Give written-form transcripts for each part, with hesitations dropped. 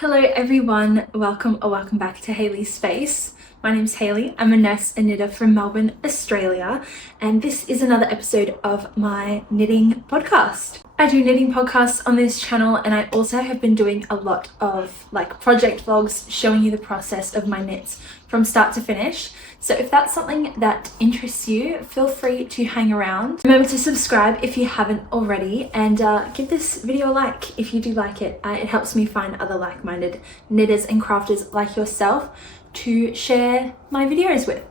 Hello everyone, welcome or welcome back to Hayley's Space. My name's Hayley, I'm a nurse and knitter from Melbourne, Australia, and this is another episode of my knitting podcast. I do knitting podcasts on this channel, and I also have been doing a lot of project vlogs showing you the process of my knits from start to finish. So if that's something that interests you, feel free to hang around. Remember to subscribe if you haven't already, and give this video a like if you do like it. It helps me find other like-minded knitters and crafters like yourself to share my videos with.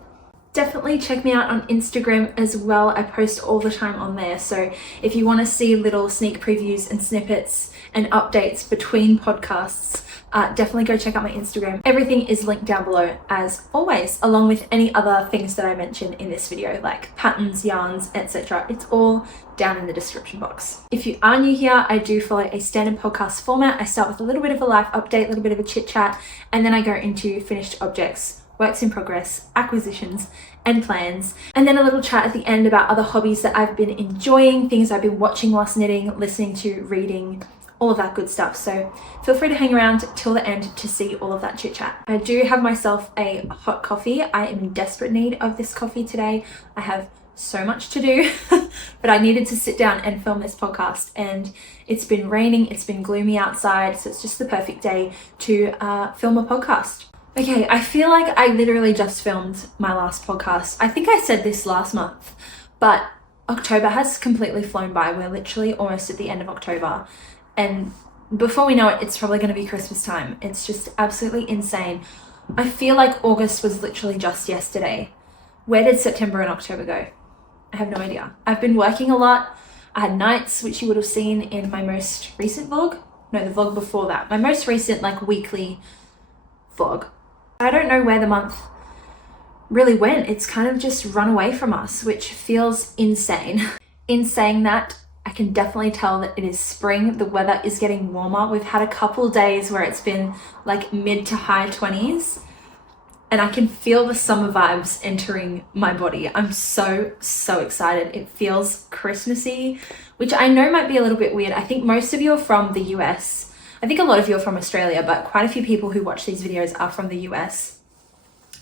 Definitely check me out on Instagram as well. I post all the time on there, so if you want to see little sneak previews and snippets and updates between podcasts, definitely go check out my Instagram. Everything is linked down below as always, along with any other things that I mention in this video, like patterns, yarns, etc. It's all down in the description box. If you are new here, I do follow a standard podcast format. I start with a little bit of a life update, a little bit of a chit chat, and then I go into finished objects, works in progress, acquisitions, and plans, and then a little chat at the end about other hobbies that I've been enjoying, things I've been watching whilst knitting, listening to, reading, all of that good stuff. So feel free to hang around till the end to see all of that chit chat. I do have myself a hot coffee. I am in desperate need of this coffee today. I have so much to do, but I needed to sit down and film this podcast, and it's been raining, it's been gloomy outside, so it's just the perfect day to film a podcast. Okay, I feel like I literally just filmed my last podcast. I think I said this last month, but October has completely flown by. We're literally almost at the end of October, and before we know it, it's probably going to be Christmas time. It's just absolutely insane. I feel like August was literally just yesterday. Where did September and October go? I have no idea. I've been working a lot. I had nights, which you would have seen in my most recent vlog. No, the vlog before that. My most recent weekly vlog. I don't know where the month really went. It's kind of just run away from us, which feels insane. In saying that, I can definitely tell that it is spring. The weather is getting warmer. We've had a couple days where it's been mid to high 20s, and I can feel the summer vibes entering my body. I'm so excited. It feels Christmassy, which I know might be a little bit weird. I think most of you are from the US. I think a lot of you are from Australia, but quite a few people who watch these videos are from the US.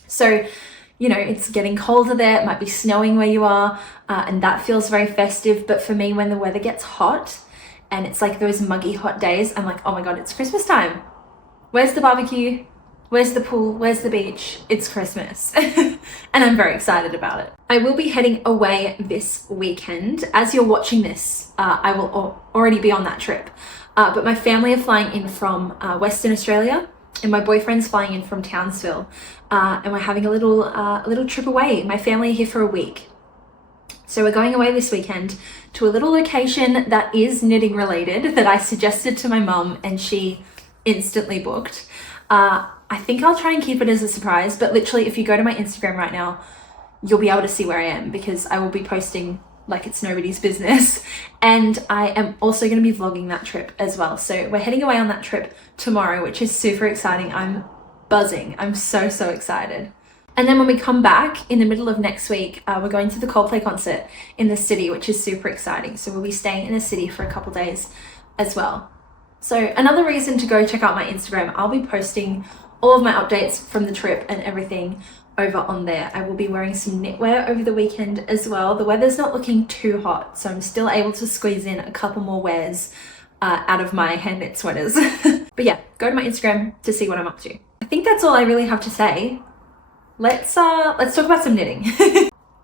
So, you know, it's getting colder there. It might be snowing where you are, and that feels very festive. But for me, when the weather gets hot and it's those muggy hot days, I'm like, oh my God, it's Christmas time. Where's the barbecue? Where's the pool? Where's the beach? It's Christmas. And I'm very excited about it. I will be heading away this weekend. As you're watching this, I will already be on that trip. But my family are flying in from Western Australia, and my boyfriend's flying in from Townsville. And we're having a little trip away. My family are here for a week. So we're going away this weekend to a little location that is knitting related that I suggested to my mum, and she instantly booked. I think I'll try and keep it as a surprise, but literally if you go to my Instagram right now, you'll be able to see where I am, because I will be posting like it's nobody's business. And I am also going to be vlogging that trip as well. So we're heading away on that trip tomorrow, which is super exciting. I'm buzzing. I'm so excited. And then when we come back in the middle of next week, we're going to the Coldplay concert in the city, which is super exciting. So we'll be staying in the city for a couple days as well. So another reason to go check out my Instagram. I'll be posting all of my updates from the trip and everything over on there. I will be wearing some knitwear over the weekend as well. The weather's not looking too hot, so I'm still able to squeeze in a couple more wears out of my hand knit sweaters. But yeah, go to my Instagram to see what I'm up to. I think that's all I really have to say. Let's talk about some knitting.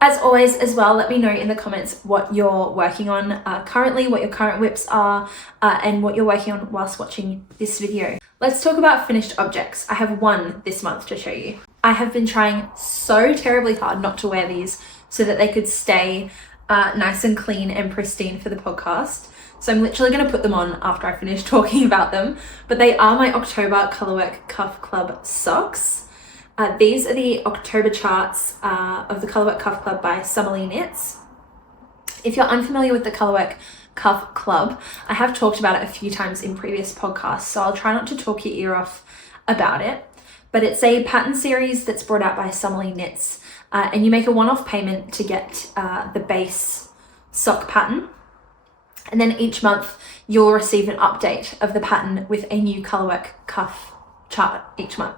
As always as well, let me know in the comments what you're working on currently, what your current whips are, and what you're working on whilst watching this video. Let's talk about finished objects. I have one this month to show you. I have been trying so terribly hard not to wear these so that they could stay nice and clean and pristine for the podcast. So I'm literally going to put them on after I finish talking about them. But they are my October Colourwork Cuff Club socks. These are the October charts of the Colourwork Cuff Club by Summerly Knits. If you're unfamiliar with the Colourwork Cuff Club, I have talked about it a few times in previous podcasts, so I'll try not to talk your ear off about it. But it's a pattern series that's brought out by Summerly Knits, and you make a one-off payment to get the base sock pattern. And then each month you'll receive an update of the pattern with a new colourwork cuff chart each month.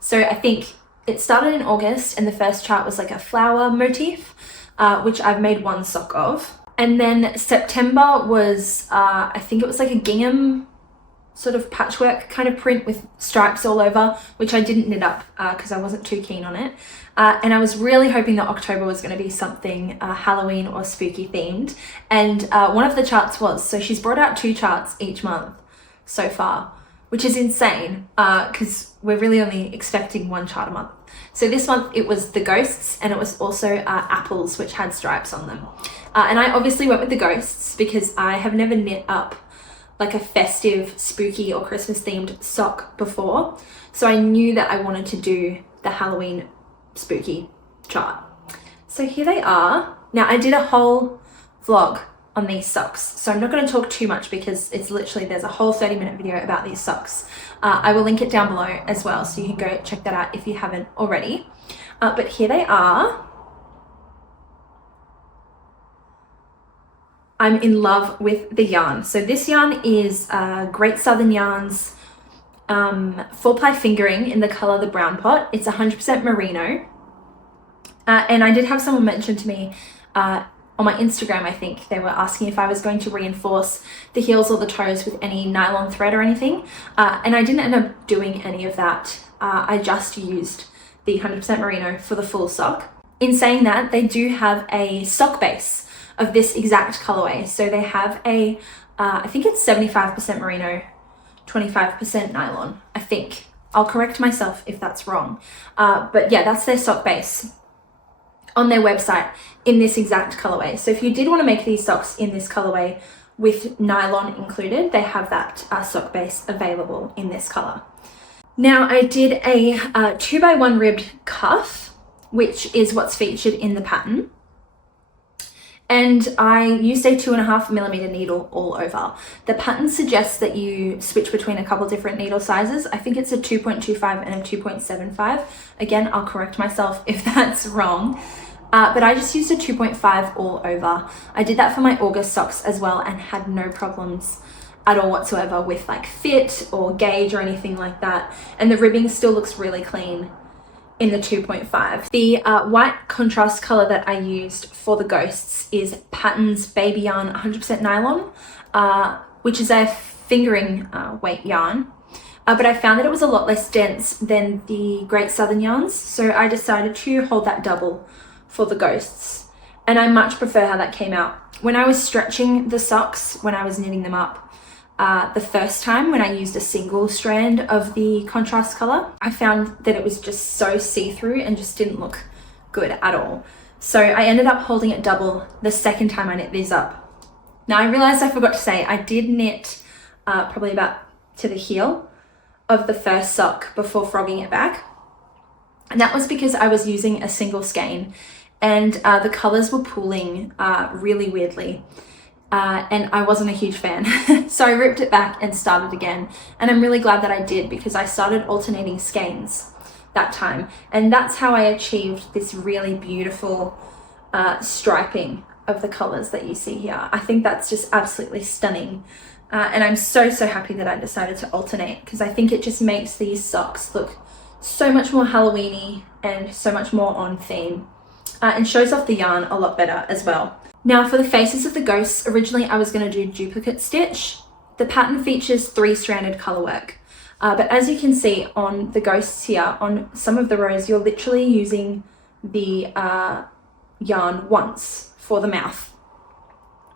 So I think it started in August and the first chart was like a flower motif, which I've made one sock of. And then September was, I think it was like a gingham sort of patchwork kind of print with stripes all over, which I didn't knit up because I wasn't too keen on it. And I was really hoping that October was going to be something Halloween or spooky themed. And one of the charts was, so she's brought out 2 charts each month so far, which is insane because we're really only expecting 1 chart a month. So this month it was the ghosts, and it was also apples, which had stripes on them. And I obviously went with the ghosts because I have never knit up like a festive, spooky or Christmas themed sock before. So I knew that I wanted to do the Halloween spooky chart. So here they are. Now I did a whole vlog on these socks, so I'm not going to talk too much because it's literally, there's a whole 30-minute video about these socks. I will link it down below as well, so you can go check that out if you haven't already. But here they are. I'm in love with the yarn. So this yarn is Great Southern Yarns 4-ply fingering in the colour the brown pot. It's 100% merino. And I did have someone mention to me on my Instagram, I think, they were asking if I was going to reinforce the heels or the toes with any nylon thread or anything. And I didn't end up doing any of that. I just used the 100% merino for the full sock. In saying that, they do have a sock base of this exact colorway. So they have a, I think it's 75% merino, 25% nylon, I think. I'll correct myself if that's wrong. But yeah, that's their sock base on their website in this exact colorway. So if you did want to make these socks in this colorway with nylon included, they have that sock base available in this color. Now I did a 2x1 ribbed cuff, which is what's featured in the pattern. And I used a 2.5mm needle all over. The pattern suggests that you switch between a couple different needle sizes. I think it's a 2.25 and a 2.75. Again, I'll correct myself if that's wrong. But I just used a 2.5 all over. I did that for my August socks as well and had no problems at all whatsoever with like fit or gauge or anything like that. And the ribbing still looks really clean in the 2.5. The white contrast color that I used for the ghosts is Pattern's Baby Yarn 100% Nylon, which is a fingering weight yarn. But I found that it was a lot less dense than the Great Southern Yarns, so I decided to hold that double for the ghosts. And I much prefer how that came out. When I was stretching the socks, when I was knitting them up, the first time when I used a single strand of the contrast color, I found that it was just so see-through and just didn't look good at all. So I ended up holding it double the second time I knit these up. Now I realized I forgot to say, I did knit probably about to the heel of the first sock before frogging it back. And that was because I was using a single skein and the colors were pooling really weirdly. And I wasn't a huge fan. So I ripped it back and started again. And I'm really glad that I did because I started alternating skeins that time. And that's how I achieved this really beautiful striping of the colors that you see here. I think that's just absolutely stunning. And I'm so happy that I decided to alternate because I think it just makes these socks look so much more Halloween-y and so much more on theme. And shows off the yarn a lot better as well. Now for the faces of the ghosts, originally I was going to do duplicate stitch. The pattern features 3-stranded colourwork. But as you can see on the ghosts here, on some of the rows, you're literally using the yarn once for the mouth,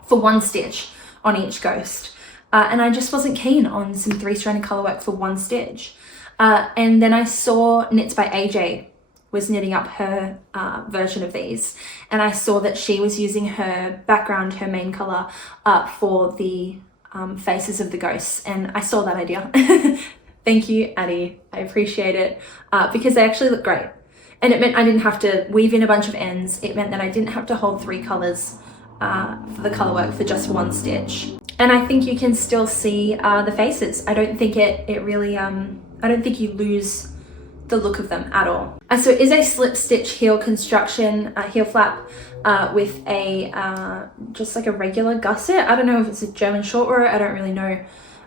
for 1 stitch on each ghost. And I just wasn't keen on some 3-stranded colourwork for 1 stitch. And then I saw Knits by AJ was knitting up her version of these, and I saw that she was using her background, her main colour, for the faces of the ghosts, and I saw that idea. Thank you, Addie. I appreciate it because they actually look great. And it meant I didn't have to weave in a bunch of ends. It meant that I didn't have to hold 3 colours for the colourwork for just 1 stitch. And I think you can still see the faces. I don't think it really, I don't think you lose the look of them at all. So it is a slip stitch heel construction, heel flap with a just like a regular gusset. I don't know if it's a German short wear, I don't really know,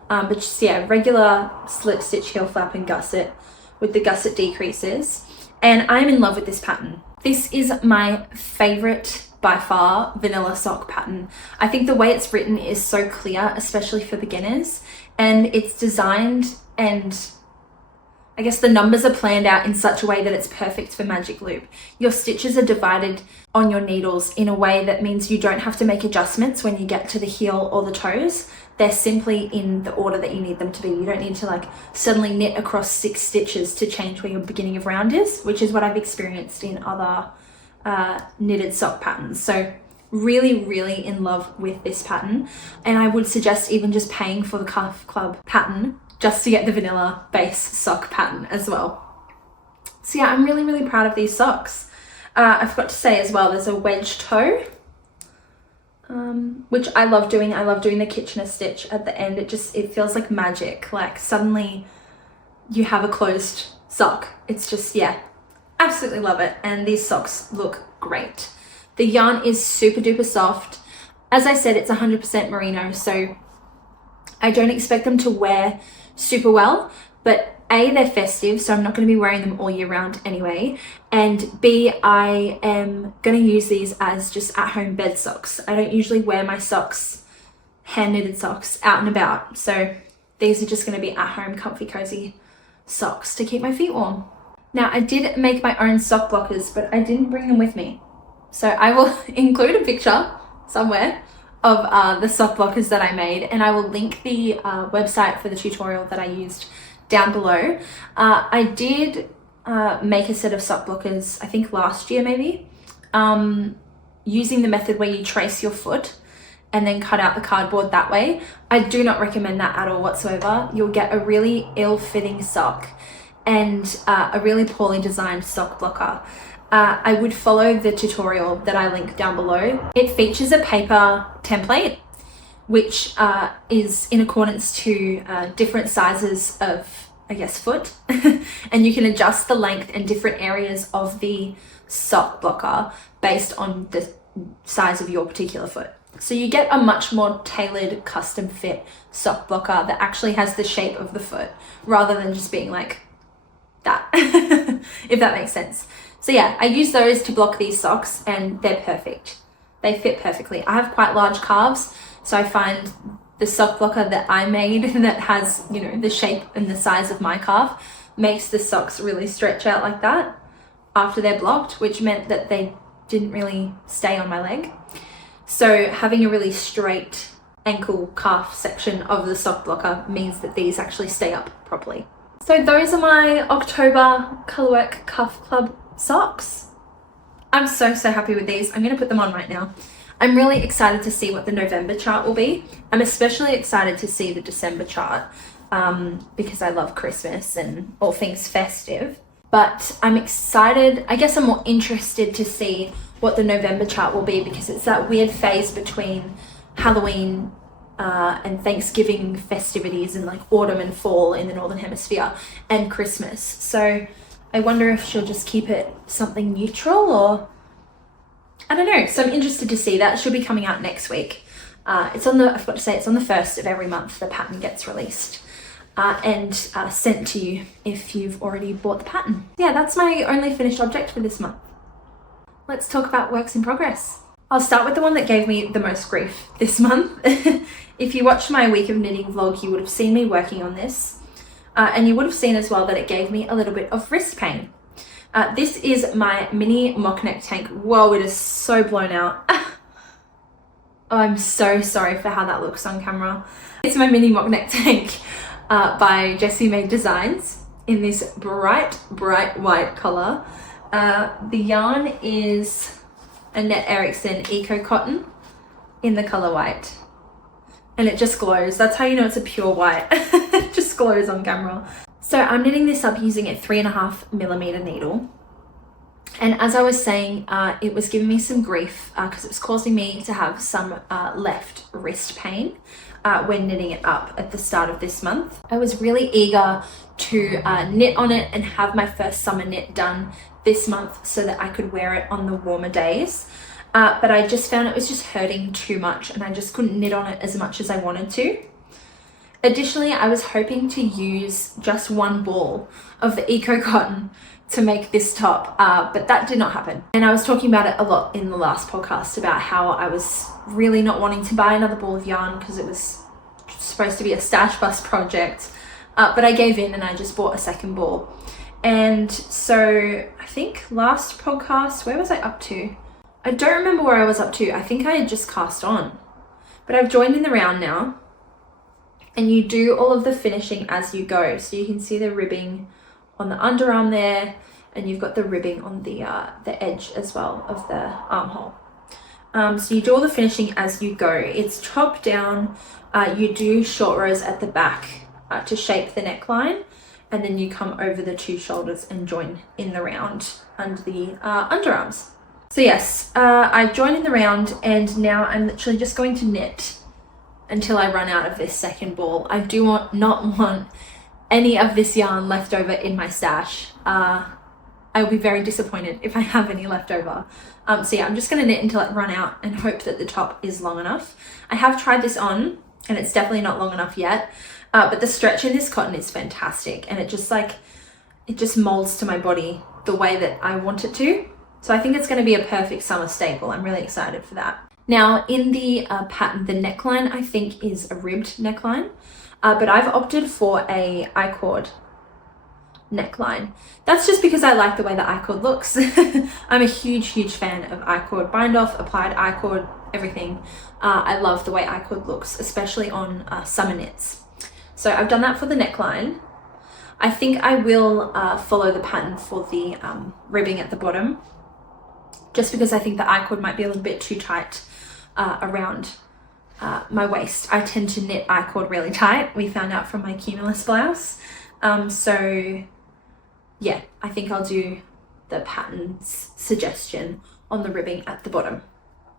but just yeah, regular slip stitch heel flap and gusset with the gusset decreases. And I'm in love with this pattern. This is my favorite by far vanilla sock pattern. I think the way it's written is so clear, especially for beginners, and it's designed, and I guess the numbers are planned out in such a way that it's perfect for magic loop. Your stitches are divided on your needles in a way that means you don't have to make adjustments when you get to the heel or the toes. They're simply in the order that you need them to be. You don't need to like suddenly knit across 6 stitches to change where your beginning of round is, which is what I've experienced in other knitted sock patterns. So really in love with this pattern, and I would suggest even just paying for the Cuff Club pattern just to get the vanilla base sock pattern as well. So yeah, I'm really proud of these socks. I forgot to say as well, there's a wedge toe, which I love doing. I love doing the Kitchener stitch at the end. It feels like magic. Like suddenly you have a closed sock. It's just, yeah, absolutely love it. And these socks look great. The yarn is super duper soft. As I said, it's 100% merino, so I don't expect them to wear super well, but A, they're festive, so I'm not going to be wearing them all year round anyway, and B, I am going to use these as just at-home bed socks. I don't usually wear my socks, hand-knitted socks, out and about, so these are just going to be at-home comfy cozy socks to keep my feet warm. Now, I did make my own sock blockers, but I didn't bring them with me, so I will include a picture somewhere of the sock blockers that I made, and I will link the website for the tutorial that I used down below. I did make a set of sock blockers, I think last year maybe, using the method where you trace your foot and then cut out the cardboard that way. I do not recommend that at all whatsoever. You'll get a really ill-fitting sock and a really poorly designed sock blocker. I would follow the tutorial that I link down below. It features a paper template, which is in accordance to different sizes of, I guess, foot. And you can adjust the length and different areas of the sock blocker based on the size of your particular foot. So you get a much more tailored custom fit sock blocker that actually has the shape of the foot rather than just being like that, if that makes sense. So yeah, I use those to block these socks and they're perfect. They fit perfectly. I have quite large calves, so I find the sock blocker that I made that has, you know, the shape and the size of my calf makes the socks really stretch out like that after they're blocked, which meant that they didn't really stay on my leg. So having a really straight ankle calf section of the sock blocker means that these actually stay up properly. So those are my October Colourwork Cuff Club socks. I'm so happy with these. I'm going to put them on right now. I'm really excited to see what the November chart will be. I'm especially excited to see the December chart because I love Christmas and all things festive. But I'm excited, I guess I'm more interested to see what the November chart will be because it's that weird phase between Halloween and Thanksgiving festivities and like autumn and fall in the Northern Hemisphere and Christmas. So I wonder if she'll just keep it something neutral or I don't know. So I'm interested to see that. She'll be coming out next week. It's on the, I forgot to say, it's on the 1st of every month the pattern gets released and sent to you if you've already bought the pattern. Yeah, that's my only finished object for this month. Let's talk about works in progress. I'll start with the one that gave me the most grief this month. If you watched my week of knitting vlog, you would have seen me working on this. And you would have seen as well that it gave me a little bit of wrist pain. This is my mini mock neck tank. Whoa, it is so blown out. Oh, I'm so sorry for how that looks on camera. It's my mini mock neck tank by Jessie Made Designs in this bright white color. The yarn is Anette Erikson Eco Cotton in the color white. And it just glows. That's how you know it's a pure white. It just glows on camera. So I'm knitting this up using a 3.5mm needle. And as I was saying, it was giving me some grief because it was causing me to have some left wrist pain. when knitting it up at the start of this month. I was really eager to knit on it and have my first summer knit done this month so that I could wear it on the warmer days. But I just found it was just hurting too much and I just couldn't knit on it as much as I wanted to. Additionally, I was hoping to use just one ball of the eco cotton to make this top, but that did not happen. And I was talking about it a lot in the last podcast about how I was really not wanting to buy another ball of yarn because it was supposed to be a stash bust project, but I gave in and I just bought a second ball. And so I think last podcast, where was I up to? I don't remember where I was up to. I think I had just cast on, but I've joined in the round now, and you do all of the finishing as you go. So you can see the ribbing on the underarm there, and you've got the ribbing on the edge as well of the armhole. So you do all the finishing as you go. It's top down. You do short rows at the back to shape the neckline, and then you come over the two shoulders and join in the round under the underarms. So yes, I joined in the round, and now I'm literally just going to knit until I run out of this second ball. I do not want any of this yarn left over in my stash. I will be very disappointed if I have any left over. So yeah, I'm just gonna knit until it run out and hope that the top is long enough. I have tried this on and it's definitely not long enough yet, but the stretch in this cotton is fantastic, and it just molds to my body the way that I want it to. So I think it's gonna be a perfect summer staple. I'm really excited for that. Now in the pattern, the neckline I think is a ribbed neckline, but I've opted for a I-cord neckline. That's just because I like the way the I-cord looks. I'm a huge fan of I-cord bind off, applied I-cord, everything. I love the way I-cord looks, especially on summer knits. So I've done that for the neckline. I think I will follow the pattern for the ribbing at the bottom, just because I think the I-cord might be a little bit too tight around my waist. I tend to knit I-cord really tight. We found out from my cumulus blouse. So yeah, I think I'll do the pattern's suggestion on the ribbing at the bottom.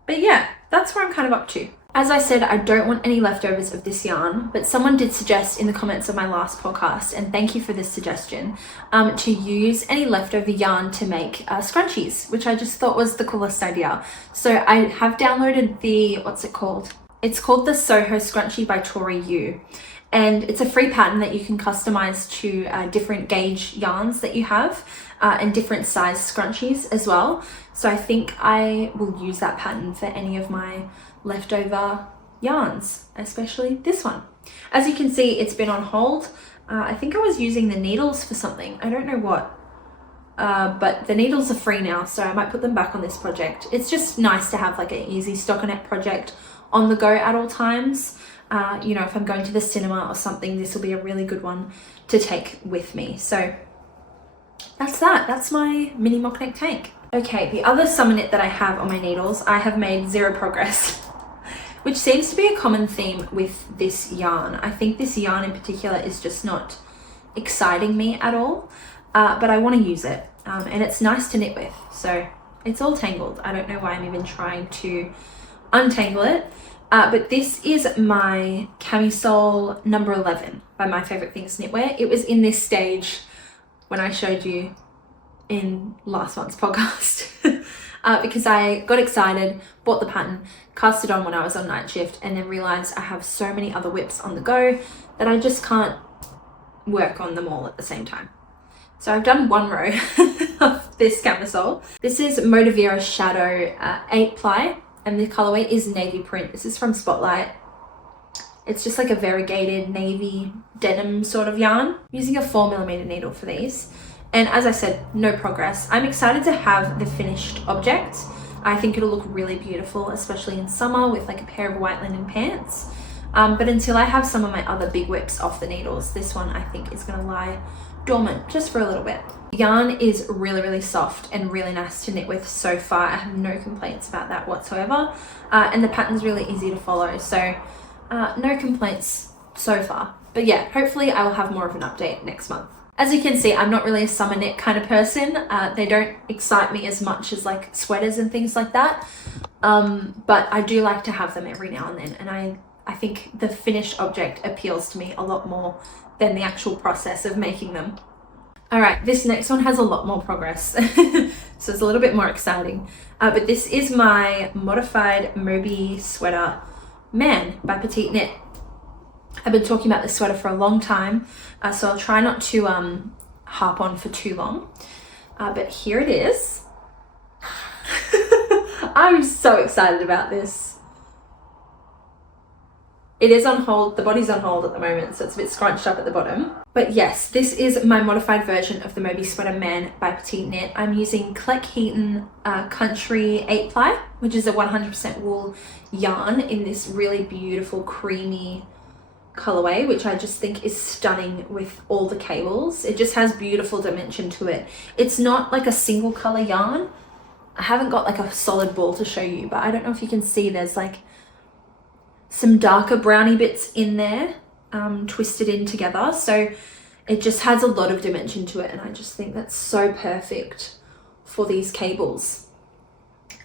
But yeah, that's where I'm kind of up to. As I said, I don't want any leftovers of this yarn, but someone did suggest in the comments of my last podcast, and thank you for this suggestion, to use any leftover yarn to make scrunchies, which I just thought was the coolest idea. So I have downloaded the, what's it called? It's called the Soho Scrunchie by Tori Yu. And it's a free pattern that you can customize to different gauge yarns that you have and different size scrunchies as well. So I think I will use that pattern for any of my leftover yarns, especially this one. As you can see, it's been on hold. I think I was using the needles for something. I don't know what, but the needles are free now, so I might put them back on this project. It's just nice to have like an easy stockinette project on the go at all times. You know, if I'm going to the cinema or something, this will be a really good one to take with me. So that's that. That's my mini mock neck tank. Okay, the other summer knit that I have on my needles, I have made zero progress, which seems to be a common theme with this yarn. I think this yarn in particular is just not exciting me at all, but I want to use it, and it's nice to knit with. So it's all tangled. I don't know why I'm even trying to untangle it. But this is my camisole number 11 by My Favorite Things Knitwear. It was in this stage when I showed you in last month's podcast because I got excited, bought the pattern, cast it on when I was on night shift, and then realized I have so many other whips on the go that I just can't work on them all at the same time. So I've done one row of this camisole. This is Moda Vera Shadow 8 ply. And the colorway is navy print. This is from Spotlight. It's just like a variegated navy denim sort of yarn. I'm using a 4mm needle for these. And as I said, no progress. I'm excited to have the finished object. I think it'll look really beautiful, especially in summer with like a pair of white linen pants. But until I have some of my other big whips off the needles, this one I think is gonna lie dormant just for a little bit. The yarn is really soft and really nice to knit with so far. I have no complaints about that whatsoever. And the pattern's really easy to follow. So no complaints so far. But yeah, hopefully I will have more of an update next month. As you can see, I'm not really a summer knit kind of person. They don't excite me as much as like sweaters and things like that. But I do like to have them every now and then. And I think the finished object appeals to me a lot more than the actual process of making them. All right, this next one has a lot more progress, so it's a little bit more exciting. But this is my modified moby sweater man by Petite Knit. I've been talking about this sweater for a long time, so I'll try not to harp on for too long. But here it is. I'm so excited about this. It is on hold, the body's on hold at the moment, so it's a bit scrunched up at the bottom. But yes, this is my modified version of the Moby Sweater Man by Petite Knit. I'm using cleckheaton Country 8-ply, which is a 100% wool yarn in this really beautiful creamy colorway, which I just think is stunning with all the cables. It just has beautiful dimension to it. It's not like a single color yarn. I haven't got like a solid ball to show you, but I don't know if you can see there's like some darker browny bits in there, twisted in together. So it just has a lot of dimension to it, and I just think that's so perfect for these cables.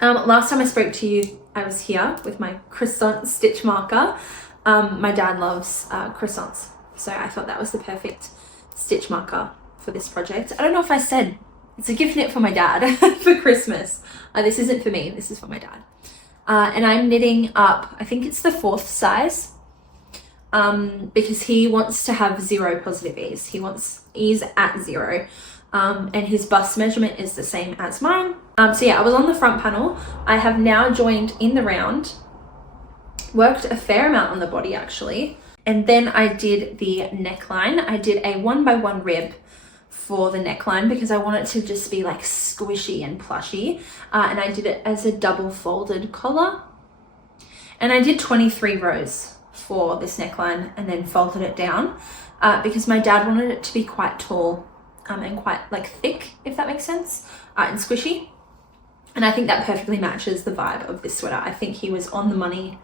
Last time I spoke to you, I was here with my croissant stitch marker. My dad loves croissants, so I thought that was the perfect stitch marker for this project. I don't know if I said it's a gift knit for my dad for Christmas. This isn't for me, this is for my dad. And I'm knitting up, I think it's the 4th size, because he wants to have 0 positive ease. He wants ease at 0, and his bust measurement is the same as mine. So yeah, I was on the front panel. I have now joined in the round, worked a fair amount on the body actually, and then I did the neckline. I did a 1x1 rib for the neckline because I want it to just be like squishy and plushy, and I did it as a double folded collar, and I did 23 rows for this neckline and then folded it down because my dad wanted it to be quite tall and quite like thick, if that makes sense, and squishy, and I think that perfectly matches the vibe of this sweater. I think he was on the money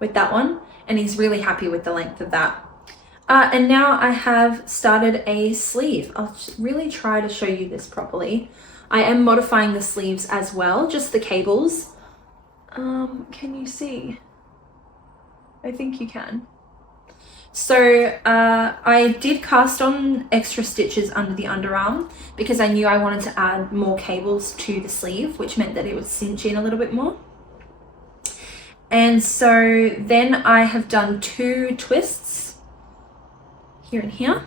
with that one, and he's really happy with the length of that. And now I have started a sleeve. I'll really try to show you this properly. I am modifying the sleeves as well, just the cables. Can you see? I think you can. So I did cast on extra stitches under the underarm because I knew I wanted to add more cables to the sleeve, which meant that it would cinch in a little bit more. And so then I have done 2 twists here and here,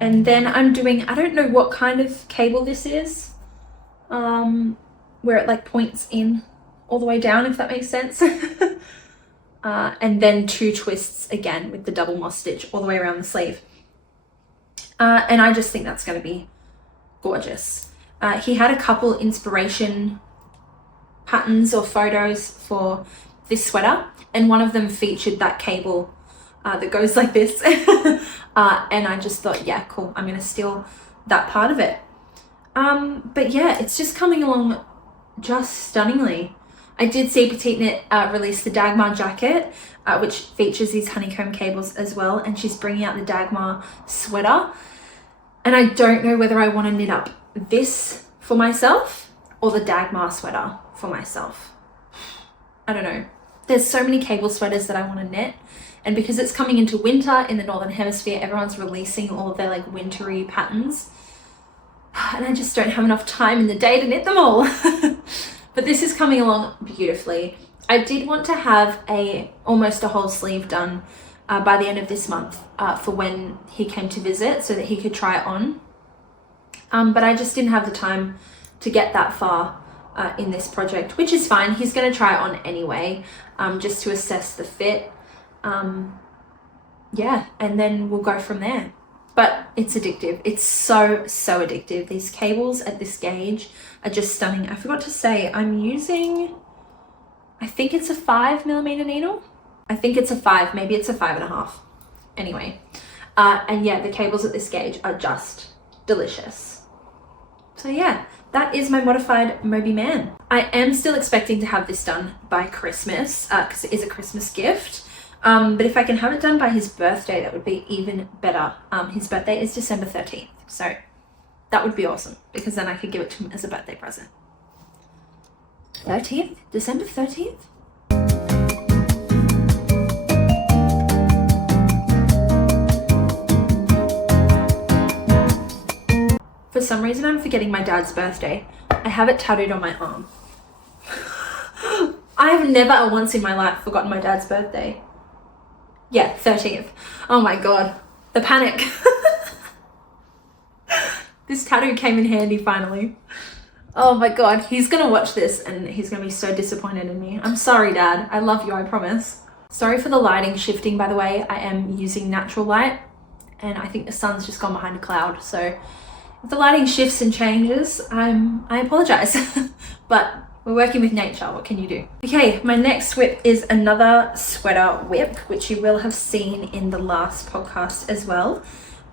and then I'm doing, I don't know what kind of cable this is, where it like points in all the way down, if that makes sense. And then 2 twists again with the double moss stitch all the way around the sleeve, and I just think that's going to be gorgeous. He had a couple inspiration patterns or photos for this sweater, and one of them featured that cable that goes like this. And I just thought, yeah, cool, I'm gonna steal that part of it. But yeah, it's just coming along just stunningly. I did see Petite Knit release the Dagmar jacket, which features these honeycomb cables as well, and she's bringing out the Dagmar sweater, and I don't know whether I want to knit up this for myself or the Dagmar sweater for myself. I don't know. There's so many cable sweaters that I want to knit, and because it's coming into winter in the Northern Hemisphere, everyone's releasing all of their like wintry patterns, and I just don't have enough time in the day to knit them all. But this is coming along beautifully. I did want to have almost a whole sleeve done by the end of this month for when he came to visit, so that he could try it on. But I just didn't have the time to get that far in this project, which is fine. He's going to try it on anyway, just to assess the fit. Yeah, and then we'll go from there. But it's addictive. It's so addictive. These cables at this gauge are just stunning. I forgot to say, I'm using, I think it's a 5mm needle. I think it's a 5, maybe it's a 5.5. Anyway, and yeah, the cables at this gauge are just delicious. So yeah, that is my modified Moby Man. I am still expecting to have this done by Christmas, because it is a Christmas gift. But if I can have it done by his birthday, that would be even better. His birthday is December 13th, so that would be awesome, because then I could give it to him as a birthday present. 13th? December 13th? some reason I'm forgetting my dad's birthday. I have it tattooed on my arm. I have never once in my life forgotten my dad's birthday. Yeah, 13th. Oh my God, the panic. This tattoo came in handy finally. Oh my God, he's gonna watch this and he's gonna be so disappointed in me. I'm sorry, Dad. I love you, I promise. Sorry for the lighting shifting, by the way. I am using natural light and I think the sun's just gone behind a cloud. So if the lighting shifts and changes, I apologize. But we're working with nature, what can you do? Okay, my next whip is another sweater whip, which you will have seen in the last podcast as well.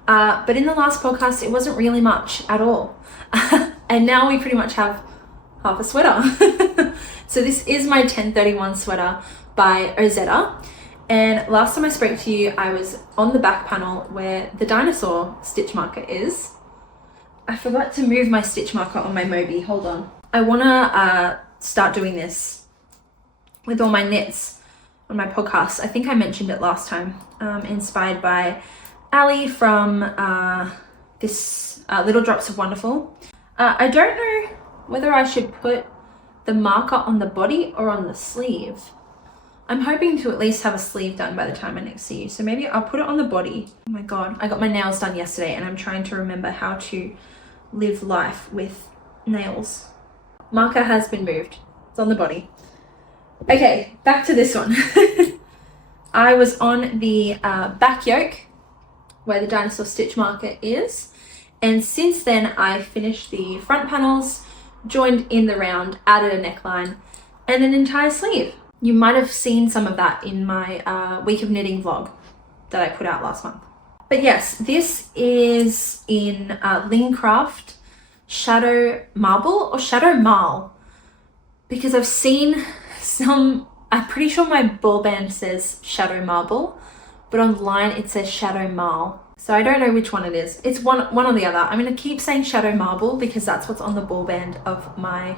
But in the last podcast, it wasn't really much at all. And now we pretty much have half a sweater. So this is my 1031 sweater by Ozetta. And last time I spoke to you, I was on the back panel where the dinosaur stitch marker is. I forgot to move my stitch marker on my moby. Hold on. I want to start doing this with all my knits on my podcast. I think I mentioned it last time. Inspired by Ali from this Little Drops of Wonderful. I don't know whether I should put the marker on the body or on the sleeve. I'm hoping to at least have a sleeve done by the time I next see you. So maybe I'll put it on the body. Oh my God, I got my nails done yesterday and I'm trying to remember how to live life with nails. Marker has been moved. It's on the body. Okay, back to this one. I was on the back yoke where the dinosaur stitch marker is. And since then I finished the front panels, joined in the round, added a neckline and an entire sleeve. You might have seen some of that in my week of knitting vlog that I put out last month. But yes, this is in Lincraft Shadow Marble or Shadow Marl, because I've seen some, I'm pretty sure my ball band says Shadow Marble, but online it says Shadow Marl. So I don't know which one it is. It's one or the other. I'm going to keep saying Shadow Marble because that's what's on the ball band of my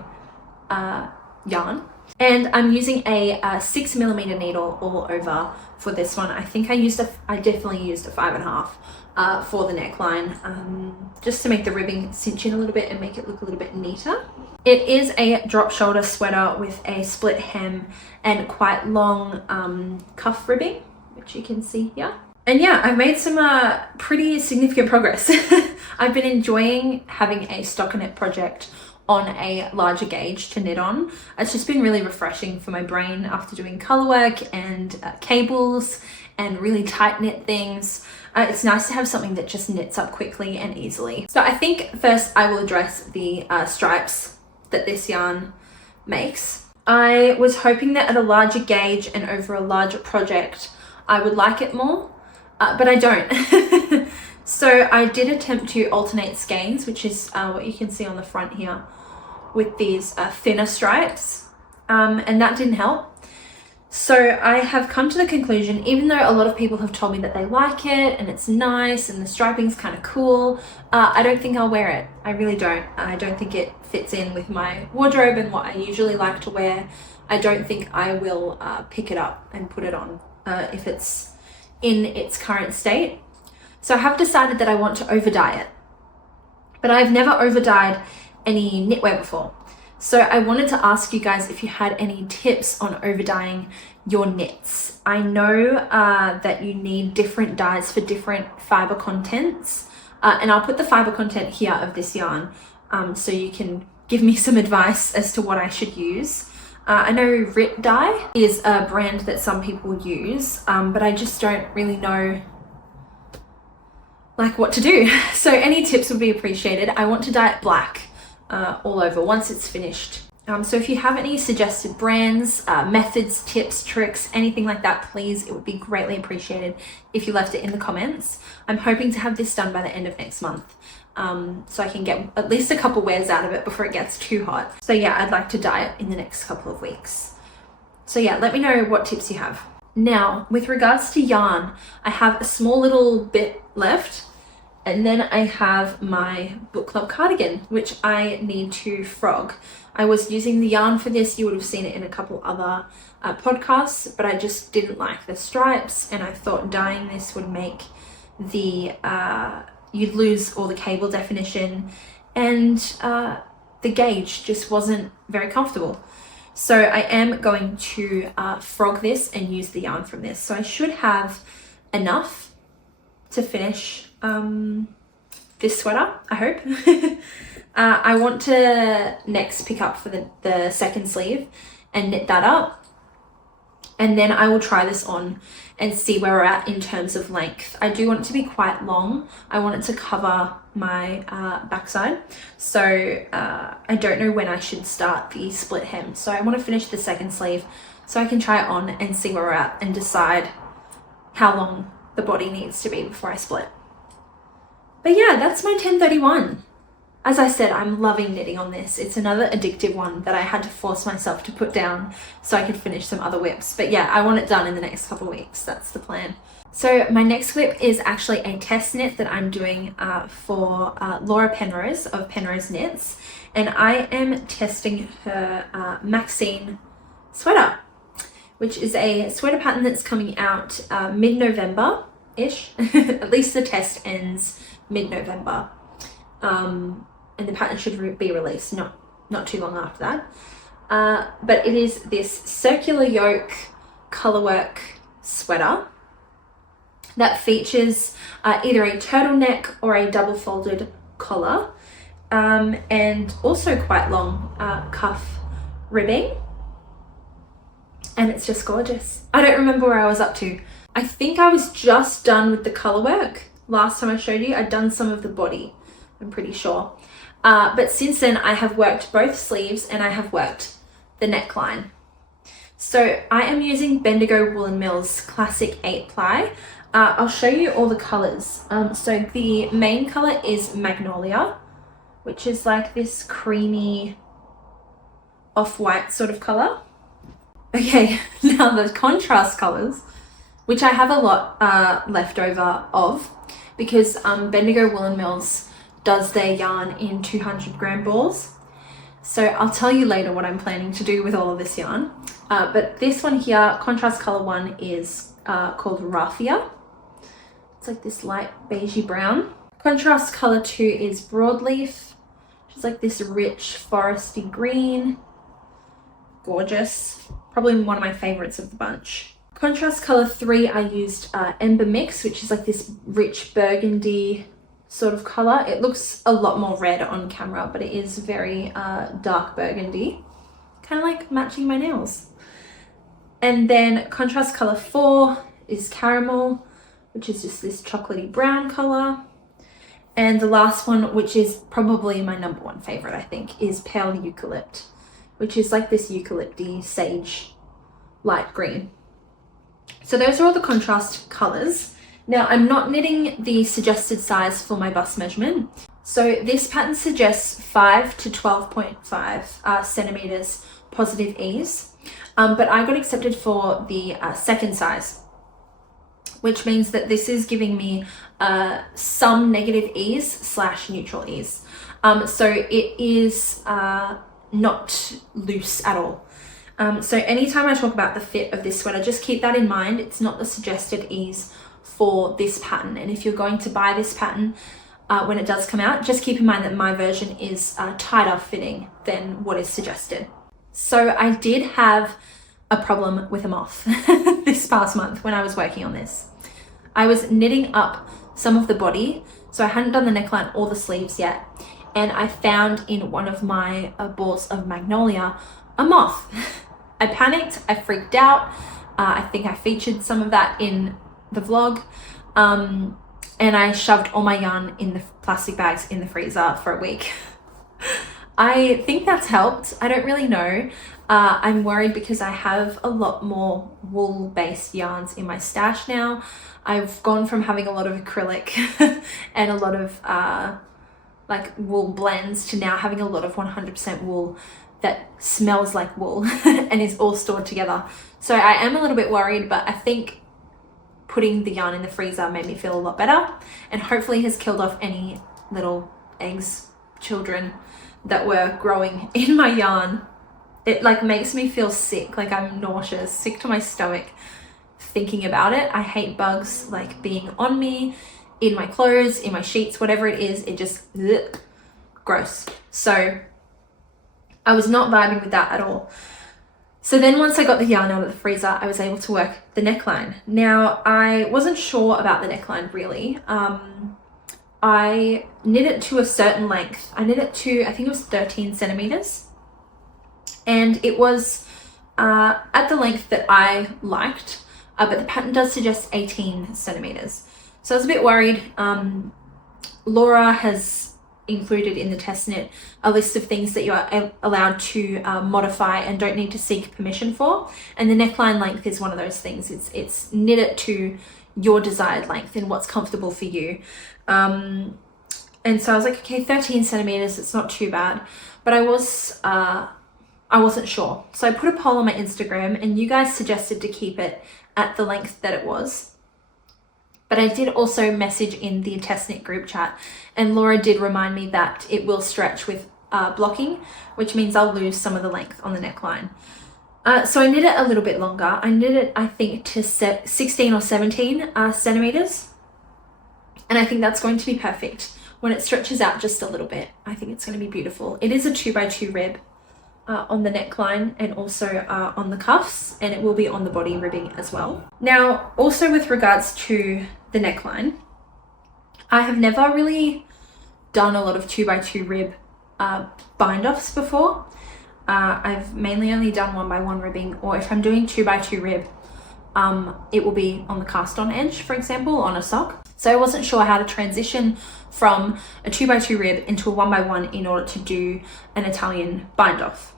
yarn. And I'm using a 6mm needle all over for this one. I think I definitely used a 5.5 for the neckline, just to make the ribbing cinch in a little bit and make it look a little bit neater. It is a drop shoulder sweater with a split hem and quite long cuff ribbing, which you can see here. And yeah, I've made some pretty significant progress. I've been enjoying having a stockinette project on a larger gauge to knit on. It's just been really refreshing for my brain after doing colourwork and cables and really tight knit things. It's nice to have something that just knits up quickly and easily. So I think first I will address the stripes that this yarn makes. I was hoping that at a larger gauge and over a larger project, I would like it more, but I don't. So I did attempt to alternate skeins, which is what you can see on the front here, with these thinner stripes, and that didn't help. So I have come to the conclusion, even though a lot of people have told me that they like it and it's nice and the striping's kind of cool, I don't think I'll wear it. I really don't. I don't think it fits in with my wardrobe and what I usually like to wear. I don't think I will pick it up and put it on if it's in its current state. So I have decided that I want to over dye it, but I've never over dyed any knitwear before. So I wanted to ask you guys if you had any tips on over dyeing your knits. I know that you need different dyes for different fiber contents, and I'll put the fiber content here of this yarn so you can give me some advice as to what I should use. I know Rit Dye is a brand that some people use, but I just don't really know like what to do. So any tips would be appreciated. I want to dye it black all over once it's finished. So if you have any suggested brands, methods, tips, tricks, anything like that, please, it would be greatly appreciated if you left it in the comments. I'm hoping to have this done by the end of next month, so I can get at least a couple wears out of it before it gets too hot. So yeah, I'd like to dye it in the next couple of weeks. So yeah, let me know what tips you have. Now, with regards to yarn, I have a small little bit left, and then I have my book club cardigan, which I need to frog. I was using the yarn for this. You would have seen it in a couple other podcasts, but I just didn't like the stripes, and I thought dyeing this would make the, you'd lose all the cable definition, and the gauge just wasn't very comfortable. So I am going to frog this and use the yarn from this. So I should have enough to finish this sweater, I hope. I want to next pick up for the second sleeve and knit that up. And then I will try this on and see where we're at in terms of length. I do want it to be quite long. I want it to cover my backside. So I don't know when I should start the split hem. So I want to finish the second sleeve so I can try it on and see where we're at and decide how long the body needs to be before I split. But yeah, that's my 1031. As I said, I'm loving knitting on this. It's another addictive one that I had to force myself to put down so I could finish some other whips. But yeah, I want it done in the next couple of weeks. That's the plan. So my next whip is actually a test knit that I'm doing for Laura Penrose of Penrose Knits. And I am testing her Maxine sweater, which is a sweater pattern that's coming out mid-November-ish. At least the test ends mid-November. And the pattern should be released not too long after that. But it is this circular yoke colourwork sweater that features either a turtleneck or a double folded collar, and also quite long cuff ribbing. And it's just gorgeous. I don't remember where I was up to. I think I was just done with the colourwork. Last time I showed you, I'd done some of the body, I'm pretty sure. But since then I have worked both sleeves and I have worked the neckline. So I am using Bendigo Woolen Mills Classic 8 ply. I'll show you all the colours. So the main colour is Magnolia, which is like this creamy off-white sort of colour. Okay, now the contrast colours, which I have a lot left over of, because Bendigo Woolen Mills does their yarn in 200 gram balls. So I'll tell you later what I'm planning to do with all of this yarn. But this one here, contrast color one, is called Raffia. It's like this light beigey brown. Contrast color two is Broadleaf, which is like this rich foresty green. Gorgeous. Probably one of my favorites of the bunch. Contrast color three, I used Ember Mix, which is like this rich burgundy sort of color. It looks a lot more red on camera, but it is very dark burgundy, kind of like matching my nails. And then contrast color 4 is Caramel, which is just this chocolatey brown color. And the last one, which is probably my number one favorite, I think, is Pale Eucalypt, which is like this eucalypty sage light green. So those are all the contrast colors. Now I'm not knitting the suggested size for my bust measurement. So this pattern suggests 5 to 12.5 centimeters positive ease, but I got accepted for the second size, which means that this is giving me some negative ease / neutral ease. So it is not loose at all. So anytime I talk about the fit of this sweater, just keep that in mind. It's not the suggested ease for this pattern. And if you're going to buy this pattern when it does come out, just keep in mind that my version is tighter fitting than what is suggested. So I did have a problem with a moth this past month when I was working on this. I was knitting up some of the body, so I hadn't done the neckline or the sleeves yet, and I found in one of my balls of magnolia a moth. I panicked, I freaked out. I think I featured some of that in the vlog, and I shoved all my yarn in the plastic bags in the freezer for a week. I think that's helped. I don't really know. I'm worried because I have a lot more wool based yarns in my stash now. I've gone from having a lot of acrylic and a lot of like wool blends to now having a lot of 100% wool that smells like wool and is all stored together. So I am a little bit worried, but I think putting the yarn in the freezer made me feel a lot better, and hopefully has killed off any little eggs, children that were growing in my yarn. It like makes me feel sick, like I'm nauseous, sick to my stomach thinking about it. I hate bugs like being on me, in my clothes, in my sheets, whatever it is. It just, ugh. gross. So I was not vibing with that at all. So then once I got the yarn out of the freezer, I was able to work the neckline. Now, I wasn't sure about the neckline really. I knit it to a certain length. I knit it to, I think it was 13 centimeters. And it was at the length that I liked, but the pattern does suggest 18 centimeters. So I was a bit worried. Laura has included in the test knit a list of things that you are allowed to modify and don't need to seek permission for, and the neckline length is one of those things. It's knit it to your desired length and what's comfortable for you. And so I was like, okay, 13 centimeters, it's not too bad, but I wasn't sure. So I put a poll on my Instagram and you guys suggested to keep it at the length that it was. But I did also message in the test knit group chat, and Laura did remind me that it will stretch with blocking, which means I'll lose some of the length on the neckline. So I knit it a little bit longer. I knit it, I think, to 16 or 17 centimeters. And I think that's going to be perfect. When it stretches out just a little bit, I think it's going to be beautiful. It is a 2x2 rib on the neckline and also on the cuffs, and it will be on the body ribbing as well. Now, also with regards to the neckline, I have never really done a lot of 2x2 rib bind offs before. I've mainly only done 1x1 ribbing, or if I'm doing 2x2 rib, it will be on the cast on edge, for example, on a sock. So I wasn't sure how to transition from a 2x2 rib into a 1x1 in order to do an Italian bind off.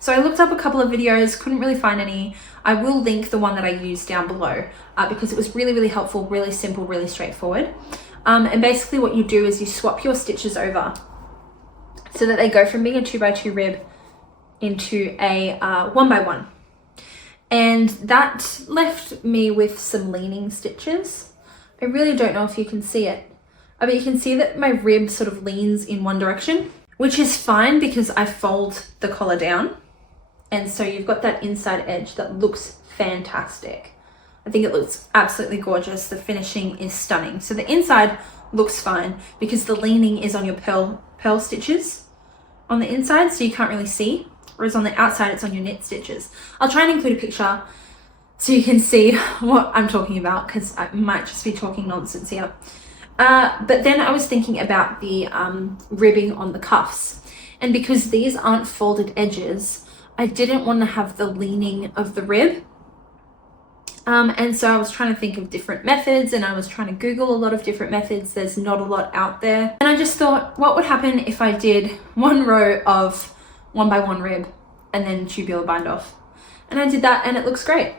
So I looked up a couple of videos, couldn't really find any. I will link the one that I used down below because it was really, really helpful, really simple, really straightforward. And basically what you do is you swap your stitches over so that they go from being a 2x2 rib into a 1x1. And that left me with some leaning stitches. I really don't know if you can see it. But you can see that my rib sort of leans in one direction, which is fine because I fold the collar down. And so you've got that inside edge that looks fantastic. I think it looks absolutely gorgeous. The finishing is stunning. So the inside looks fine because the leaning is on your pearl stitches on the inside, so you can't really see. Whereas on the outside, it's on your knit stitches. I'll try and include a picture so you can see what I'm talking about, because I might just be talking nonsense here. But then I was thinking about the ribbing on the cuffs. And because these aren't folded edges, I didn't want to have the leaning of the rib. And so I was trying to think of different methods, and I was trying to Google a lot of different methods. There's not a lot out there. And I just thought, what would happen if I did one row of 1x1 rib and then tubular bind off? And I did that and it looks great.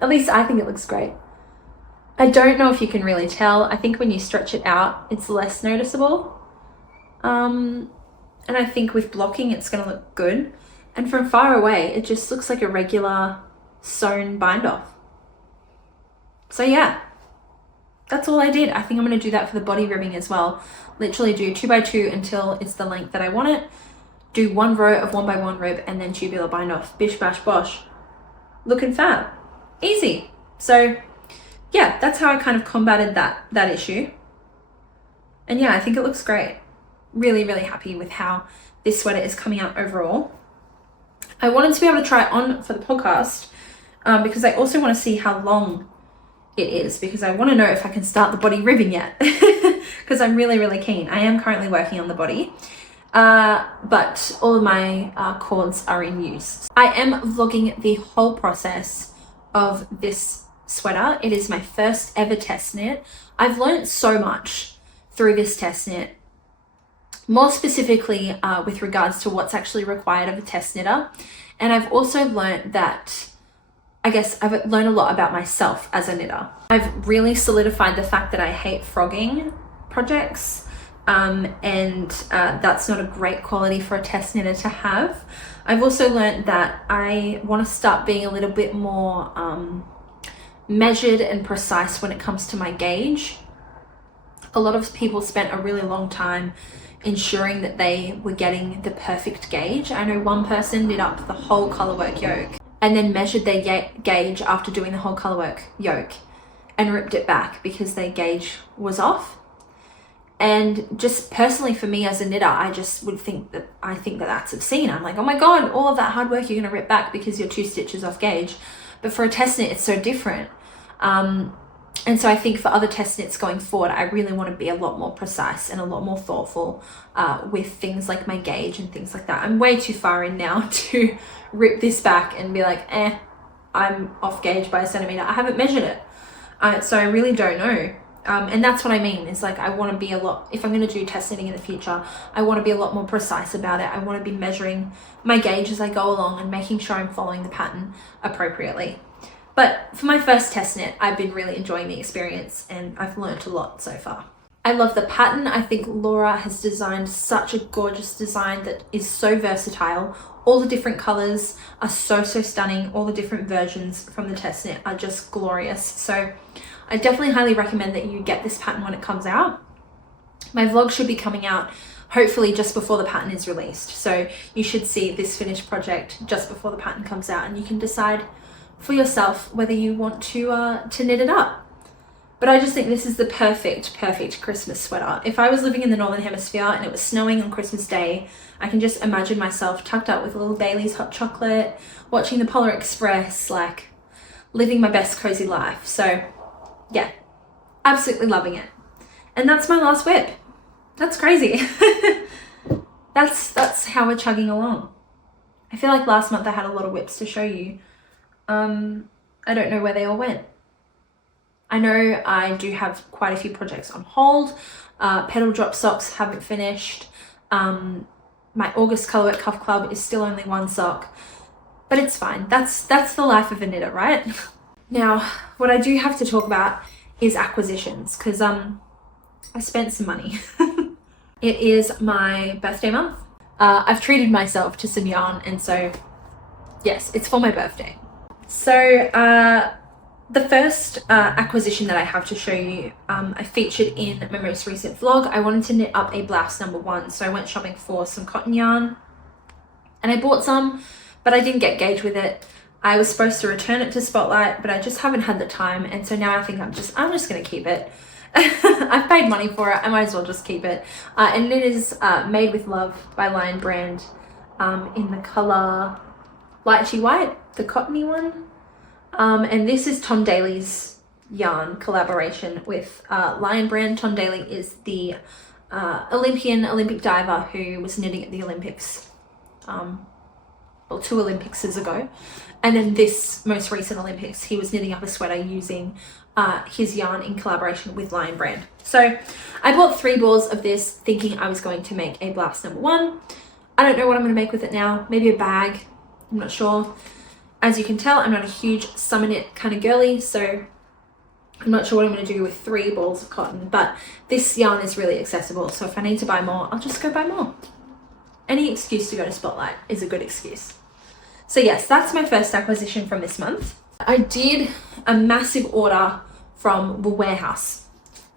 At least I think it looks great. I don't know if you can really tell. I think when you stretch it out, it's less noticeable. And I think with blocking, it's going to look good. And from far away, it just looks like a regular sewn bind off. So yeah, that's all I did. I think I'm going to do that for the body ribbing as well. Literally do 2x2 until it's the length that I want it. Do one row of 1x1 rib and then tubular bind off. Bish bash bosh. Looking fab. Easy. So yeah, that's how I kind of combated that issue. And yeah, I think it looks great. Really, really happy with how this sweater is coming out overall. I wanted to be able to try it on for the podcast because I also want to see how long it is, because I want to know if I can start the body ribbing yet, because I'm really, really keen. I am currently working on the body, but all of my cords are in use. I am vlogging the whole process of this sweater. It is my first ever test knit. I've learned so much through this test knit, more specifically with regards to what's actually required of a test knitter. And I've also learned that, I guess I've learned a lot about myself as a knitter. I've really solidified the fact that I hate frogging projects, and that's not a great quality for a test knitter to have. I've also learned that I want to start being a little bit more measured and precise when it comes to my gauge. A lot of people spent a really long time ensuring that they were getting the perfect gauge. I know one person knit up the whole colourwork yoke and then measured their gauge after doing the whole colourwork yoke and ripped it back because their gauge was off. And just personally for me as a knitter, I think that that's obscene. I'm like, oh my God, all of that hard work you're going to rip back because you're 2 stitches off gauge. But for a test knit, it's so different. And so I think for other test knits going forward, I really want to be a lot more precise and a lot more thoughtful with things like my gauge and things like that. I'm way too far in now to rip this back and be like, I'm off gauge by a centimeter. I haven't measured it. So I really don't know. And that's what I mean, is like, I want to be if I'm going to do test knitting in the future, I want to be a lot more precise about it. I want to be measuring my gauge as I go along and making sure I'm following the pattern appropriately. But for my first test knit, I've been really enjoying the experience and I've learned a lot so far. I love the pattern. I think Laura has designed such a gorgeous design that is so versatile. All the different colors are so stunning. All the different versions from the test knit are just glorious. So I definitely highly recommend that you get this pattern when it comes out. My vlog should be coming out hopefully just before the pattern is released. So you should see this finished project just before the pattern comes out, and you can decide for yourself whether you want to knit it up. But I just think this is the perfect Christmas sweater. If I was living in the Northern Hemisphere and it was snowing on Christmas Day, I can just imagine myself tucked up with a little Bailey's hot chocolate, watching the Polar Express, like living my best cozy life. So yeah, absolutely loving it. And that's my last whip. That's crazy. That's how we're chugging along. I feel like last month I had a lot of whips to show you. I don't know where they all went. I know I do have quite a few projects on hold. Petal drop socks haven't finished. My August colourwork cuff club is still only 1 sock, but it's fine. That's the life of a knitter, right? Now, what I do have to talk about is acquisitions, because I spent some money. It is my birthday month. I've treated myself to some yarn, and so yes, it's for my birthday. So the first acquisition that I have to show you, I featured in my most recent vlog. I wanted to knit up a blouse number 1, so I went shopping for some cotton yarn and I bought some, but I didn't get gauge with it. I was supposed to return it to Spotlight, but I just haven't had the time, and so now I think I'm just gonna keep it. I've paid money for it, I might as well just keep it. And it is Made with Love by Lion Brand, in the color Lychee White, the cottony one. And this is Tom Daley's yarn collaboration with Lion Brand. Tom Daley is the Olympic diver who was knitting at the Olympics, well, 2 Olympics ago. And then this most recent Olympics, he was knitting up a sweater using his yarn in collaboration with Lion Brand. So I bought 3 balls of this thinking I was going to make a blouse number 1. I don't know what I'm going to make with it now. Maybe a bag. I'm not sure. As you can tell, I'm not a huge summer knit kind of girly, so I'm not sure what I'm going to do with 3 balls of cotton, but this yarn is really accessible, so if I need to buy more, I'll just go buy more. Any excuse to go to Spotlight is a good excuse. So yes, that's my first acquisition from this month. I did a massive order from Wool Warehouse,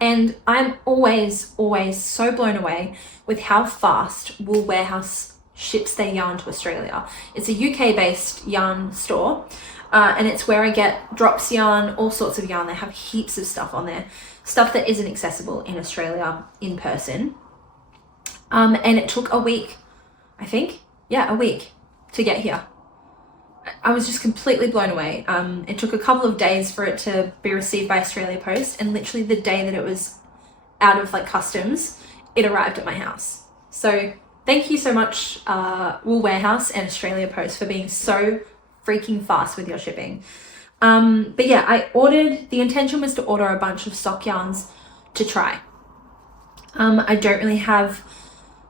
and I'm always so blown away with how fast Wool Warehouse ships their yarn to Australia. It's a UK based yarn store, and it's where I get drops yarn, all sorts of yarn. They have heaps of stuff on there, stuff that isn't accessible in Australia in person. And it took a week, I think. Yeah, a week to get here. I was just completely blown away. It took a couple of days for it to be received by Australia Post, and literally the day that it was out of like customs, it arrived at my house. So thank you so much, Wool Warehouse and Australia Post, for being so freaking fast with your shipping. But yeah, the intention was to order a bunch of sock yarns to try. I don't really have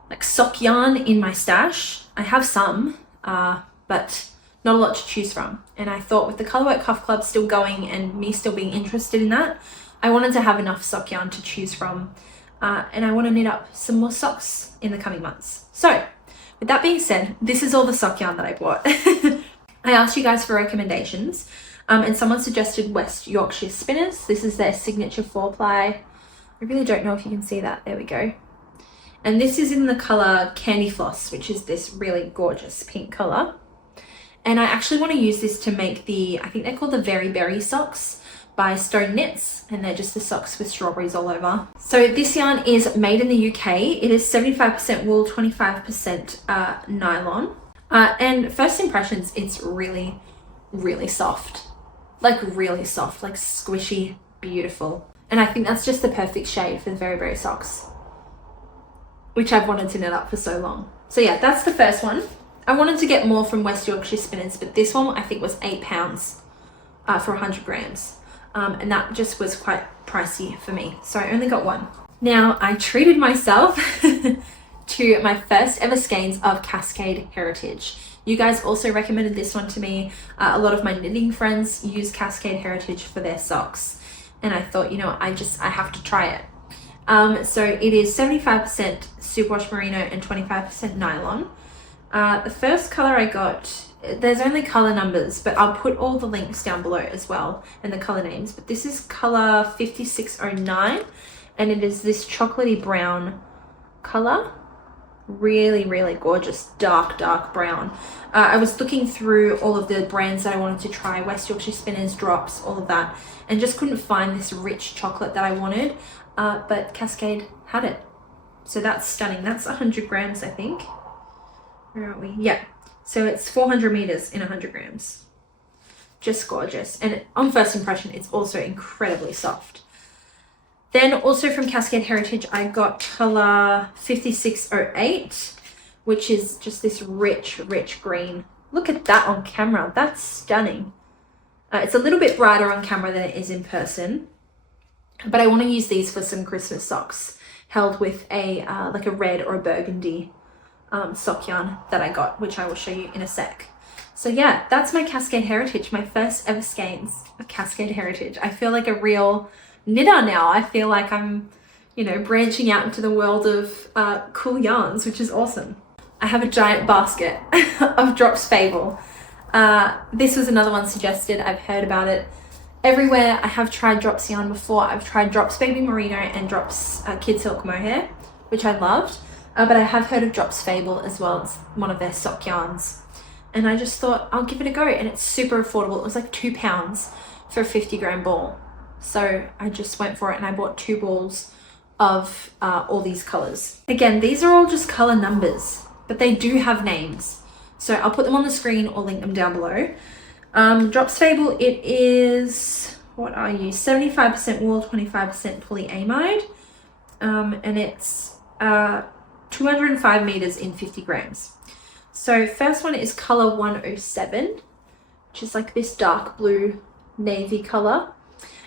like sock yarn in my stash. I have some, but not a lot to choose from. And I thought with the Colourwork Cuff Club still going and me still being interested in that, I wanted to have enough sock yarn to choose from. And I want to knit up some more socks in the coming months. So with that being said, this is all the sock yarn that I bought. I asked you guys for recommendations, and someone suggested West Yorkshire Spinners. This is their signature 4-ply. I really don't know if you can see that. There we go. And this is in the color Candy Floss, which is this really gorgeous pink color. And I actually want to use this to make I think they're called the Very Berry socks, by Stone Knits, and they're just the socks with strawberries all over. So this yarn is made in the UK. It is 75% wool, 25% nylon. And first impressions, it's really, really soft. Like really soft, like squishy, beautiful. And I think that's just the perfect shade for the Very Berry socks, which I've wanted to knit up for so long. So yeah, that's the first one. I wanted to get more from West Yorkshire Spinners, but this one I think was £8 for 100 grams. And that just was quite pricey for me. So I only got one. Now I treated myself to my first ever Skeins of Cascade Heritage. You guys also recommended this one to me. A lot of my knitting friends use Cascade Heritage for their socks. And I thought, you know, I have to try it. So it is 75% superwash merino and 25% nylon. The first color I got, there's only color numbers, but I'll put all the links down below as well and the color names. But this is color 5609, and it is this chocolatey brown color. Really, really gorgeous, dark brown. I was looking through all of the brands that I wanted to try, West Yorkshire Spinners, Drops, all of that, and just couldn't find this rich chocolate that I wanted, but Cascade had it. So that's stunning. That's 100 grams, I think. Where are we? Yeah. So it's 400 meters in 100 grams. Just gorgeous. And on first impression, it's also incredibly soft. Then also from Cascade Heritage, I got color 5608, which is just this rich green. Look at that on camera. That's stunning. It's a little bit brighter on camera than it is in person, but I want to use these for some Christmas socks held with a like a red or a burgundy sock yarn that I got, which I will show you in a sec. So yeah, that's my Cascade Heritage, my first ever Skeins of Cascade Heritage. I feel like a real knitter now. I feel like I'm, you know, branching out into the world of cool yarns, which is awesome. I have a giant basket of Drops Fable. This was another one suggested. I've heard about it everywhere. I have tried Drops yarn before. I've tried Drops Baby Merino and Drops Kid Silk Mohair, which I loved. But I have heard of Drops Fable as well. It's one of their sock yarns. And I just thought I'll give it a go. And it's super affordable. It was like £2 for a 50 gram ball. So I just went for it and I bought 2 balls of all these colors. Again, these are all just color numbers, but they do have names. So I'll put them on the screen or link them down below. Drops Fable, it is, what are you? 75% wool, 25% polyamide. And it's 205 meters in 50 grams. So first one is color 107, which is like this dark blue navy color.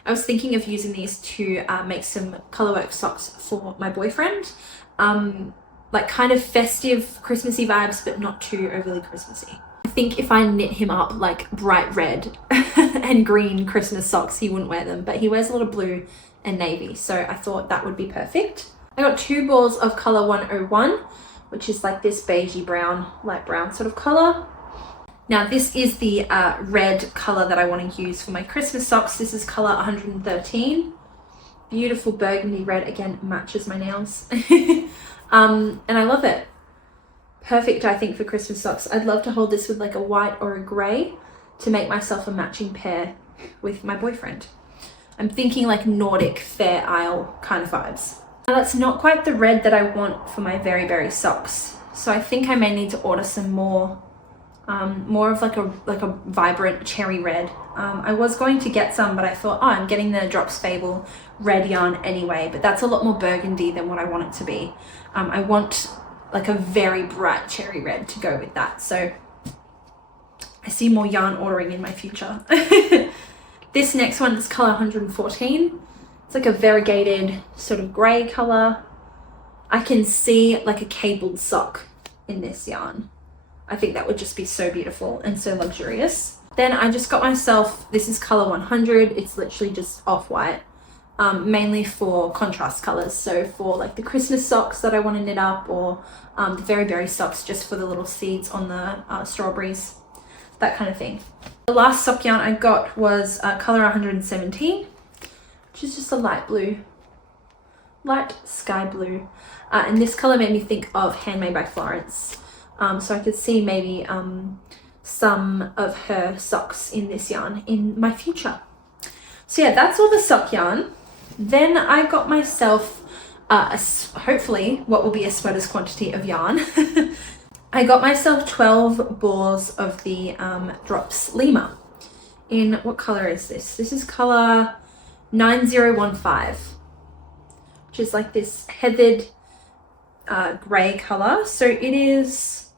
I was thinking of using these to make some colourwork socks for my boyfriend. Like kind of festive Christmassy vibes, but not too overly Christmassy. I think if I knit him up like bright red and green Christmas socks, he wouldn't wear them, but he wears a lot of blue and navy. So I thought that would be perfect. I got 2 balls of color 101, which is like this beigey brown, light brown sort of color. Now this is the red color that I want to use for my Christmas socks. This is color 113. Beautiful burgundy red, again, matches my nails. And I love it. Perfect, I think, for Christmas socks. I'd love to hold this with like a white or a gray to make myself a matching pair with my boyfriend. I'm thinking like Nordic Fair Isle kind of vibes. Now that's not quite the red that I want for my Very Berry socks. So I think I may need to order some more of like a vibrant cherry red. I was going to get some, but I thought, oh, I'm getting the Drops Fable red yarn anyway, but that's a lot more burgundy than what I want it to be. I want like a very bright cherry red to go with that. So I see more yarn ordering in my future. This next one is color 114. It's like a variegated sort of gray color. I can see like a cabled sock in this yarn. I think that would just be so beautiful and so luxurious. Then I just got myself, this is color 100. It's literally just off-white, mainly for contrast colors. So for like the Christmas socks that I want to knit up, or the Very Berry socks just for the little seeds on the strawberries, that kind of thing. The last sock yarn I got was color 117, which is just a light blue, light sky blue. And this color made me think of Handmade by Florence. So I could see maybe some of her socks in this yarn in my future. So yeah, that's all the sock yarn. Then I got myself hopefully what will be a sweater's quantity of yarn. I got myself 12 balls of the Drops Lima. In what color is this? This is color 9015, which is like this heathered gray color. So it is,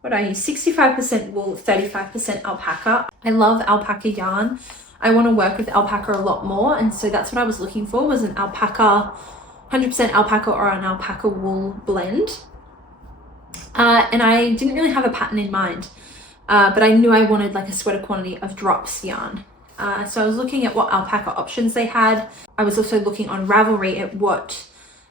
what are you, 65% wool, 35% alpaca. I love alpaca yarn. I want to work with alpaca a lot more, and so that's what I was looking for, was an alpaca, 100% alpaca or an alpaca wool blend. And I didn't really have a pattern in mind, but I knew I wanted like a sweater quantity of Drops yarn. So I was looking at what alpaca options they had. I was also looking on Ravelry at what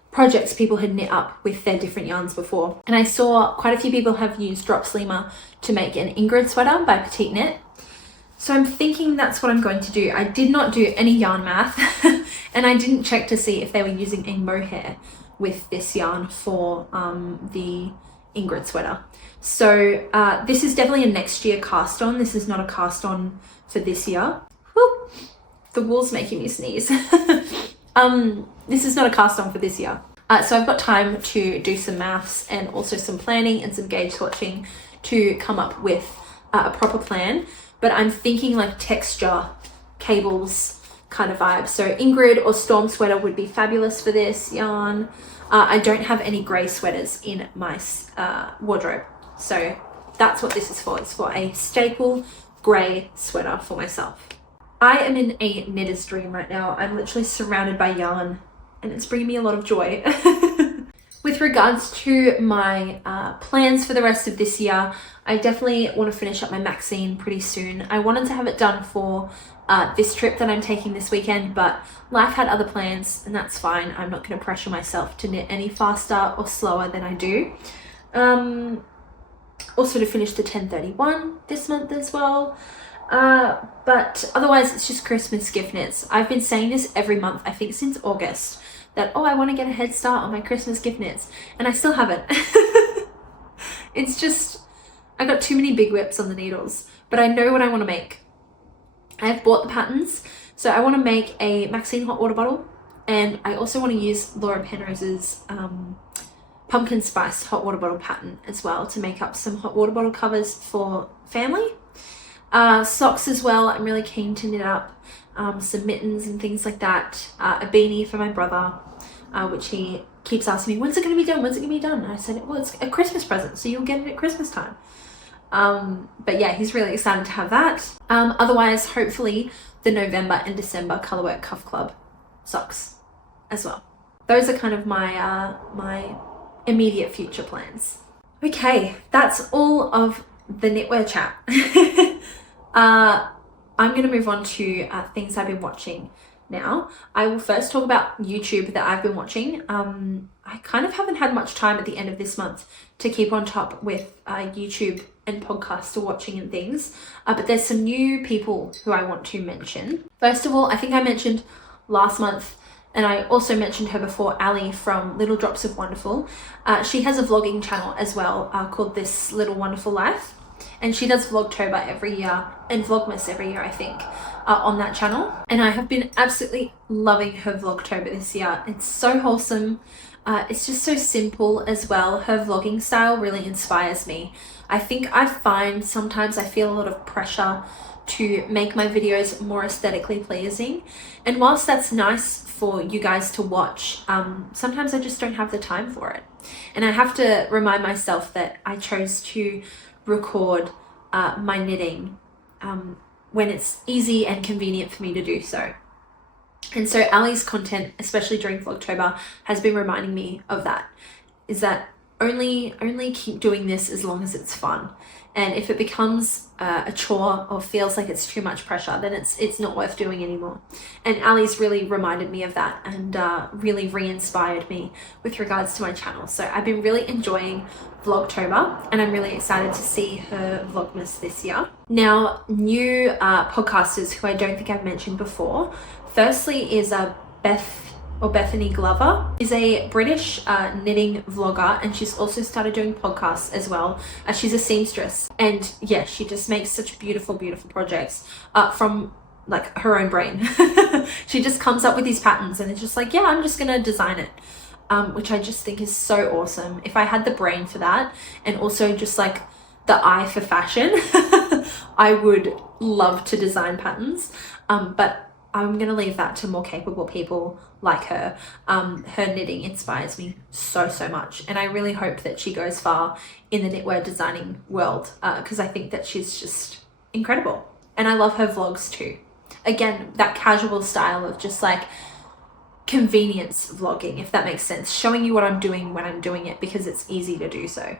projects people had knit up with their different yarns before. And I saw quite a few people have used Drops Lima to make an Ingrid sweater by Petite Knit. So I'm thinking that's what I'm going to do. I did not do any yarn math and I didn't check to see if they were using a mohair with this yarn for the Ingrid sweater. So this is definitely a next year cast on. This is not a cast on for this year. Woo! The wool's making me sneeze. This is not a cast on for this year. So I've got time to do some maths and also some planning and some gauge swatching to come up with a proper plan. But I'm thinking like texture, cables kind of vibe. So Ingrid or Storm sweater would be fabulous for this yarn. I don't have any grey sweaters in my wardrobe. So that's what this is for. It's for a staple grey sweater for myself. I am in a knitter's dream right now. I'm literally surrounded by yarn and it's bringing me a lot of joy. With regards to my plans for the rest of this year, I definitely want to finish up my Maxine pretty soon. I wanted to have it done for this trip that I'm taking this weekend, but life had other plans and that's fine. I'm not going to pressure myself to knit any faster or slower than I do. Also to finish the 1031 this month as well. But otherwise it's just Christmas gift knits. I've been saying this every month, I think since August, that, oh, I want to get a head start on my Christmas gift knits, and I still haven't. It's just, I got too many big whips on the needles, but I know what I want to make. I've bought the patterns, so I want to make a Maxine hot water bottle, and I also want to use Laura Penrose's pumpkin spice hot water bottle pattern as well to make up some hot water bottle covers for family. Socks as well, I'm really keen to knit up. Some mittens and things like that, a beanie for my brother, which he keeps asking me, when's it going to be done, when's it going to be done? And I said, well, it's a Christmas present, so you'll get it at Christmas time. But yeah, he's really excited to have that. Otherwise, hopefully the November and December Colourwork Cuff Club socks as well. Those are kind of my my immediate future plans. Okay, that's all of the knitwear chat. I'm going to move on to things I've been watching now. I will first talk about YouTube that I've been watching. I kind of haven't had much time at the end of this month to keep on top with YouTube and podcasts or watching and things. But there's some new people who I want to mention. First of all, I think I mentioned last month, and I also mentioned her before, Ali from Little Drops of Wonderful. She has a vlogging channel as well called This Little Wonderful Life. And she does Vlogtober every year and Vlogmas every year, I think, on that channel. And I have been absolutely loving her Vlogtober this year. It's so wholesome. It's just so simple as well. Her vlogging style really inspires me. I think I find sometimes I feel a lot of pressure to make my videos more aesthetically pleasing. And whilst that's nice for you guys to watch, sometimes I just don't have the time for it. And I have to remind myself that I chose to record my knitting when it's easy and convenient for me to do so. And so Ali's content, especially during Vlogtober, has been reminding me of that, is that only keep doing this as long as it's fun. And if it becomes a chore or feels like it's too much pressure, then it's not worth doing anymore. And Ali's really reminded me of that and really re-inspired me with regards to my channel. So I've been really enjoying Vlogtober and I'm really excited to see her Vlogmas this year. Now, new podcasters who I don't think I've mentioned before. Firstly is Beth or Bethany Glover is a British knitting vlogger, and she's also started doing podcasts as well. She's a seamstress, and yeah, she just makes such beautiful projects from like her own brain. She just comes up with these patterns and it's just like, yeah, I'm just gonna design it, which I just think is so awesome. If I had the brain for that and also just like the eye for fashion, I would love to design patterns, but I'm gonna leave that to more capable people like her. Her knitting inspires me so much, and I really hope that she goes far in the knitwear designing world, because I think that she's just incredible. And I love her vlogs too. Again, that casual style of just like convenience vlogging, if that makes sense, showing you what I'm doing when I'm doing it because it's easy to do so.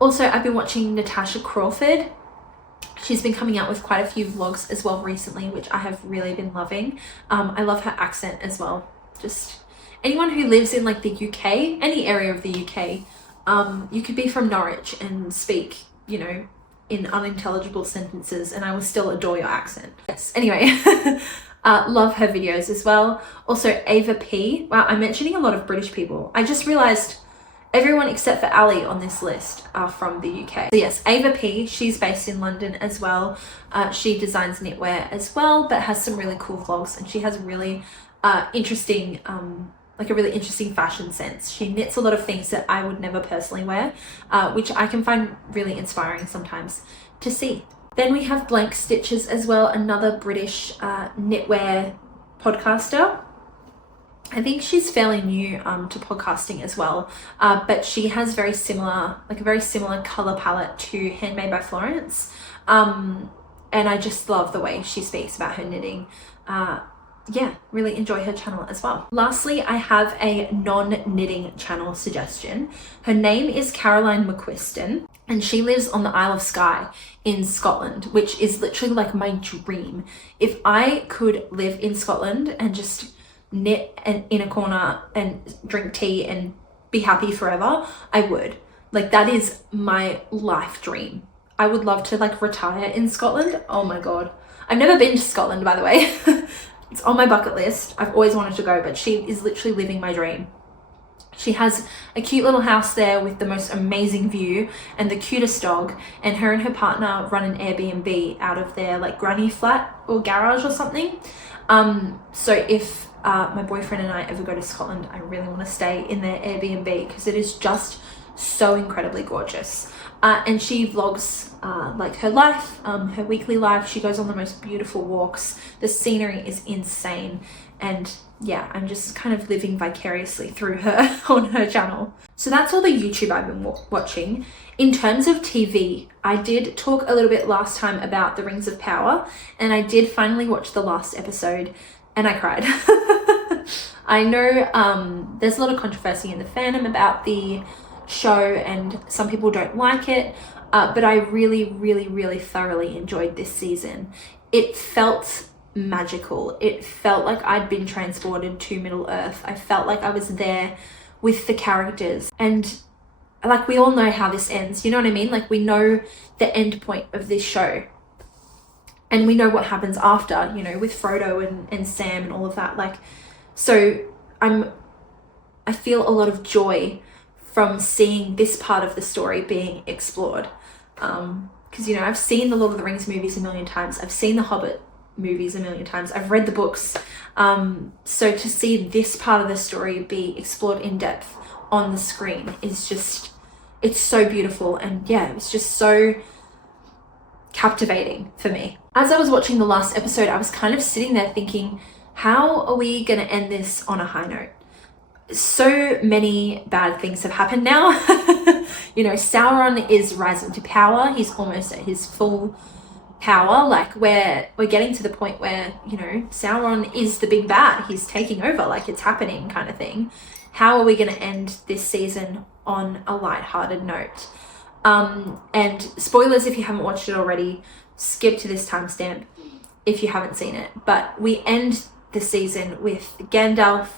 Also, I've been watching Natasha Crawford. She's been coming out with quite a few vlogs as well recently, which I have really been loving. I love her accent as well. Just anyone who lives in like the UK, any area of the UK, you could be from Norwich and speak, you know, in unintelligible sentences and I will still adore your accent. Yes, anyway, love her videos as well. Also, Aver P. Wow, I'm mentioning a lot of British people. I just realized everyone except for Ali on this list are from the UK. So yes, Aver P, she's based in London as well. She designs knitwear as well, but has some really cool vlogs, and she has a really interesting, like a really interesting fashion sense. She knits a lot of things that I would never personally wear, which I can find really inspiring sometimes to see. Then we have Blank Stitches as well, another British knitwear podcaster. I think she's fairly new to podcasting as well, but she has very similar, like a very similar color palette to Handmade by Florence, and I just love the way she speaks about her knitting. Yeah, really enjoy her channel as well. Lastly, I have a non-knitting channel suggestion. Her name is Caroline McQuiston, and she lives on the Isle of Skye in Scotland, which is literally like my dream. If I could live in Scotland and just knit in a corner and drink tea and be happy forever, I would. Like, that is my life dream. I would love to like retire in Scotland. Oh my god. I've never been to Scotland, by the way. It's on my bucket list. I've always wanted to go, but she is literally living my dream. She has a cute little house there with the most amazing view and the cutest dog, and her and her partner run an Airbnb out of their like granny flat or garage or something. So if my boyfriend and I ever go to Scotland, I really want to stay in their Airbnb because it is just so incredibly gorgeous. And she vlogs like her life, her weekly life. She goes on the most beautiful walks. The scenery is insane, and yeah, I'm just kind of living vicariously through her on her channel. So that's all the YouTube I've been watching. In terms of TV, I did talk a little bit last time about The Rings of Power, and I did finally watch the last episode and I cried. I know there's a lot of controversy in the fandom about the show and some people don't like it, but I really thoroughly enjoyed this season. It felt magical. It felt like I'd been transported to Middle Earth. I felt like I was there with the characters, and like we all know how this ends, you know what I mean? Like we know the end point of this show and we know what happens after, you know, with Frodo and Sam and all of that. Like, so I feel a lot of joy from seeing this part of the story being explored. Because, you know, I've seen the Lord of the Rings movies a million times. I've seen the Hobbit movies a million times. I've read the books. So to see this part of the story be explored in depth on the screen is just, it's so beautiful. And yeah, it's just so captivating for me. As I was watching the last episode, I was kind of sitting there thinking, how are we going to end this on a high note? So many bad things have happened now. You know, Sauron is rising to power. He's almost at his full power. Like we're getting to the point where, you know, Sauron is the big bad. He's taking over, like it's happening kind of thing. How are we going to end this season on a light-hearted note? And spoilers if you haven't watched it already, skip to this timestamp if you haven't seen it. But we end the season with Gandalf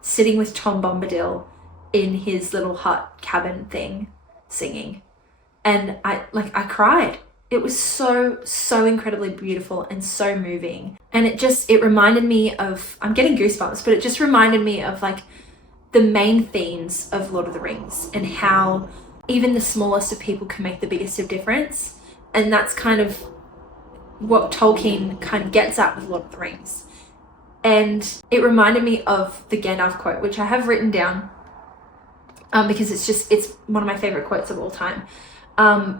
sitting with Tom Bombadil in his little hut cabin thing, singing. And I cried. It was so incredibly beautiful and so moving. And it reminded me of, I'm getting goosebumps, but it just reminded me of like the main themes of Lord of the Rings and how even the smallest of people can make the biggest of difference. And that's kind of what Tolkien kind of gets at with Lord of the Rings. And it reminded me of the Gandalf quote, which I have written down because it's one of my favorite quotes of all time.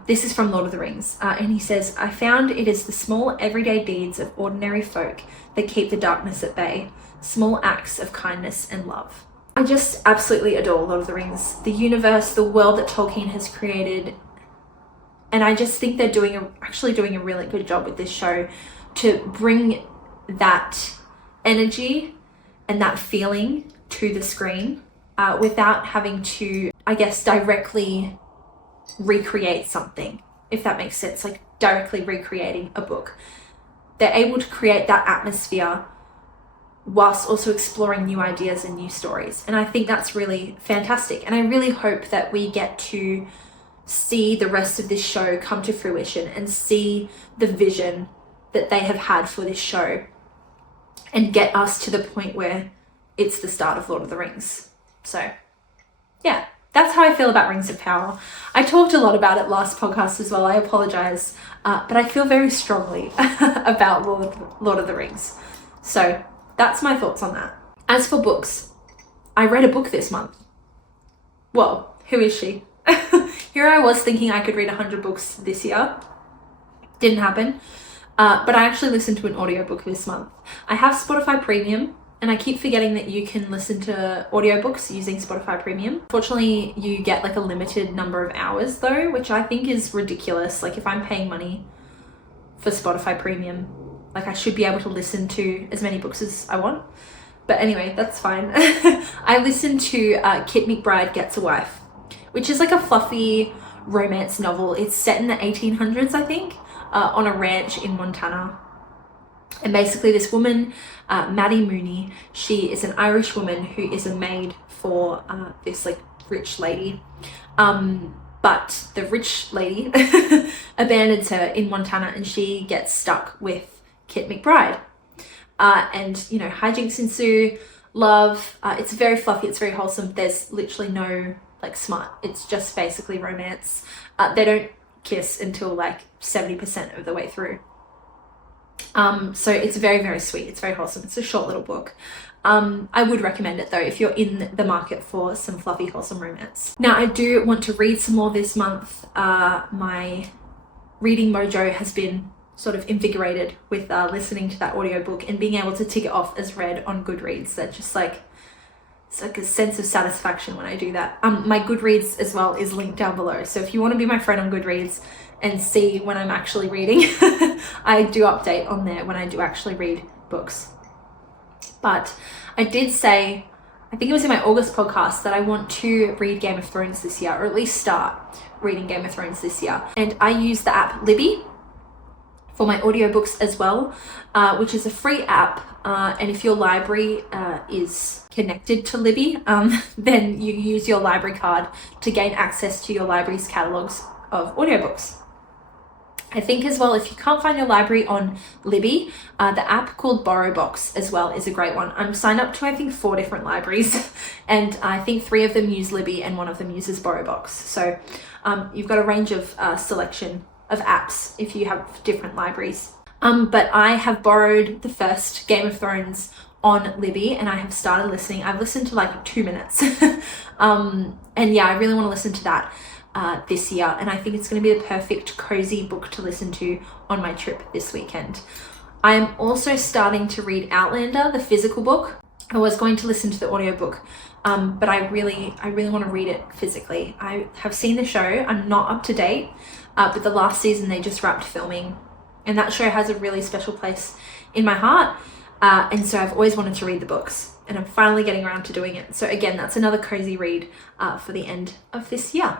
This is from Lord of the Rings, and he says, "I found it is the small everyday deeds of ordinary folk that keep the darkness at bay, small acts of kindness and love." I just absolutely adore Lord of the Rings, the universe, the world that Tolkien has created, and I just think they're actually doing a really good job with this show to bring that energy and that feeling to the screen without having to, I guess, directly recreate something, if that makes sense, like directly recreating a book. They're able to create that atmosphere whilst also exploring new ideas and new stories. And I think that's really fantastic. And I really hope that we get to see the rest of this show come to fruition and see the vision that they have had for this show and get us to the point where it's the start of Lord of the Rings. So yeah, that's how I feel about Rings of Power. I talked a lot about it last podcast as well. I apologize, but I feel very strongly about Lord of the Rings. So that's my thoughts on that. As for books, I read a book this month. Well, who is she? Here I was thinking I could read 100 books this year. Didn't happen. But I actually listened to an audiobook this month. I have Spotify Premium, and I keep forgetting that you can listen to audiobooks using Spotify Premium. Fortunately, you get like a limited number of hours though, which I think is ridiculous. Like if I'm paying money for Spotify Premium, like I should be able to listen to as many books as I want. But anyway, that's fine. I listened to Kit McBride Gets a Wife, which is like a fluffy romance novel. It's set in the 1800s, I think, on a ranch in Montana. And basically this woman, Maddie Mooney, she is an Irish woman who is a maid for this like rich lady. But the rich lady abandons her in Montana and she gets stuck with Kit McBride. And, you know, hijinks ensue, love. It's very fluffy, it's very wholesome. There's literally no like smut. It's just basically romance. They don't kiss until like 70% of the way through. So it's very, very sweet. It's very wholesome. It's a short little book. I would recommend it though if you're in the market for some fluffy, wholesome romance. Now, I do want to read some more this month. My reading mojo has been sort of invigorated with listening to that audiobook and being able to tick it off as read on Goodreads. That just like, it's like a sense of satisfaction when I do that. My Goodreads as well is linked down below. So if you want to be my friend on Goodreads and see when I'm actually reading, I do update on there when I do actually read books. But I did say, I think it was in my August podcast, that I want to read Game of Thrones this year, or at least start reading Game of Thrones this year. And I use the app Libby for my audiobooks as well, which is a free app. And if your library is connected to Libby, then you use your library card to gain access to your library's catalogs of audiobooks. I think as well, if you can't find your library on Libby, the app called BorrowBox as well is a great one. I'm signed up to, I think, 4 different libraries, and I think 3 of them use Libby and 1 of them uses BorrowBox. So you've got a range of selection of apps if you have different libraries. But I have borrowed the first Game of Thrones on Libby and I have started listening. I've listened to like 2 minutes. And yeah, I really want to listen to that this year, and I think it's going to be the perfect cozy book to listen to on my trip this weekend. I am also starting to read Outlander, the physical book. I was going to listen to the audiobook, but I really want to read it physically. I have seen the show. I'm not up to date, but the last season they just wrapped filming, and that show has a really special place in my heart, and so I've always wanted to read the books, and I'm finally getting around to doing it. So again, that's another cozy read for the end of this year.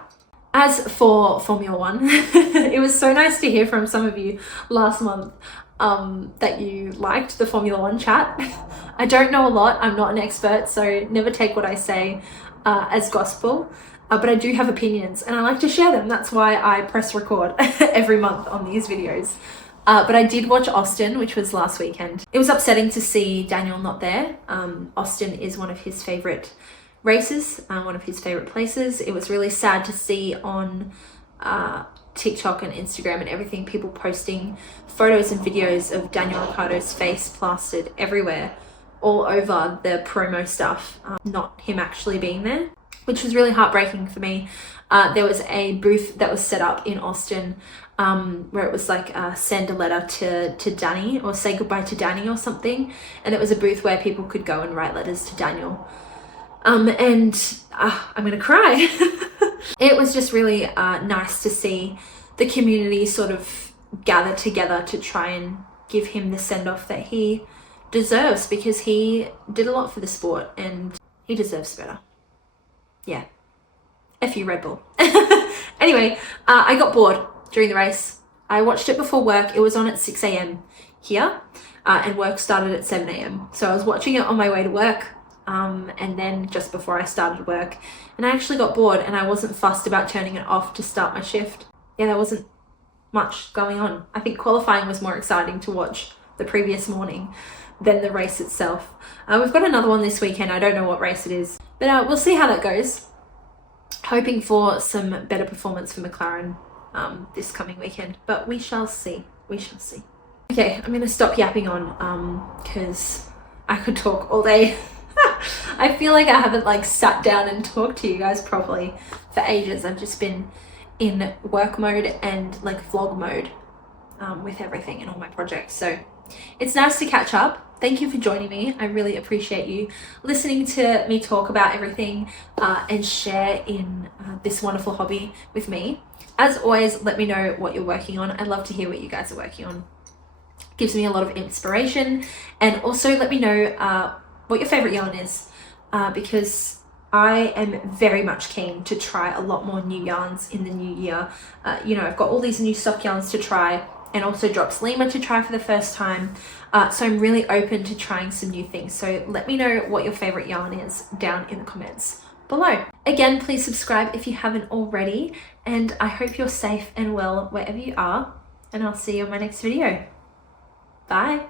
As for Formula One, it was so nice to hear from some of you last month that you liked the Formula One chat. I don't know a lot, I'm not an expert, so never take what I say as gospel, but I do have opinions and I like to share them. That's why I press record every month on these videos. But I did watch Austin, which was last weekend. It was upsetting to see Daniel not there. Austin is one of his favorite races, one of his favorite places. It was really sad to see on TikTok and Instagram and everything, people posting photos and videos of Daniel Ricciardo's face plastered everywhere, all over the promo stuff, not him actually being there, which was really heartbreaking for me. There was a booth that was set up in Austin where it was like send a letter to Danny, or say goodbye to Danny or something, and it was a booth where people could go and write letters to Daniel. And I'm gonna cry. It was just really nice to see the community sort of gather together to try and give him the send-off that he deserves, because he did a lot for the sport and he deserves better. Yeah. F you, Red Bull. Anyway, I got bored during the race. I watched it before work. It was on at 6 a.m. here, and work started at 7 a.m. So I was watching it on my way to work, and then just before I started work, and I actually got bored and I wasn't fussed about turning it off to start my shift. Yeah, there wasn't much going on. I think qualifying was more exciting to watch the previous morning than the race itself. We've got another one this weekend. I don't know what race it is, but we'll see how that goes. Hoping for some better performance for McLaren this coming weekend, but we shall see. We shall see. Okay, I'm gonna stop yapping on because I could talk all day. I feel like I haven't like sat down and talked to you guys properly for ages. I've just been in work mode and like vlog mode with everything and all my projects. So it's nice to catch up. Thank you for joining me. I really appreciate you listening to me talk about everything and share in this wonderful hobby with me. As always, let me know what you're working on. I'd love to hear what you guys are working on. Gives me a lot of inspiration. And also let me know what your favorite yarn is, because I am very much keen to try a lot more new yarns in the new year. You know, I've got all these new stock yarns to try, and also drops Lima to try for the first time. So I'm really open to trying some new things. So let me know what your favorite yarn is down in the comments below. Again, please subscribe if you haven't already, and I hope you're safe and well wherever you are, and I'll see you in my next video. Bye.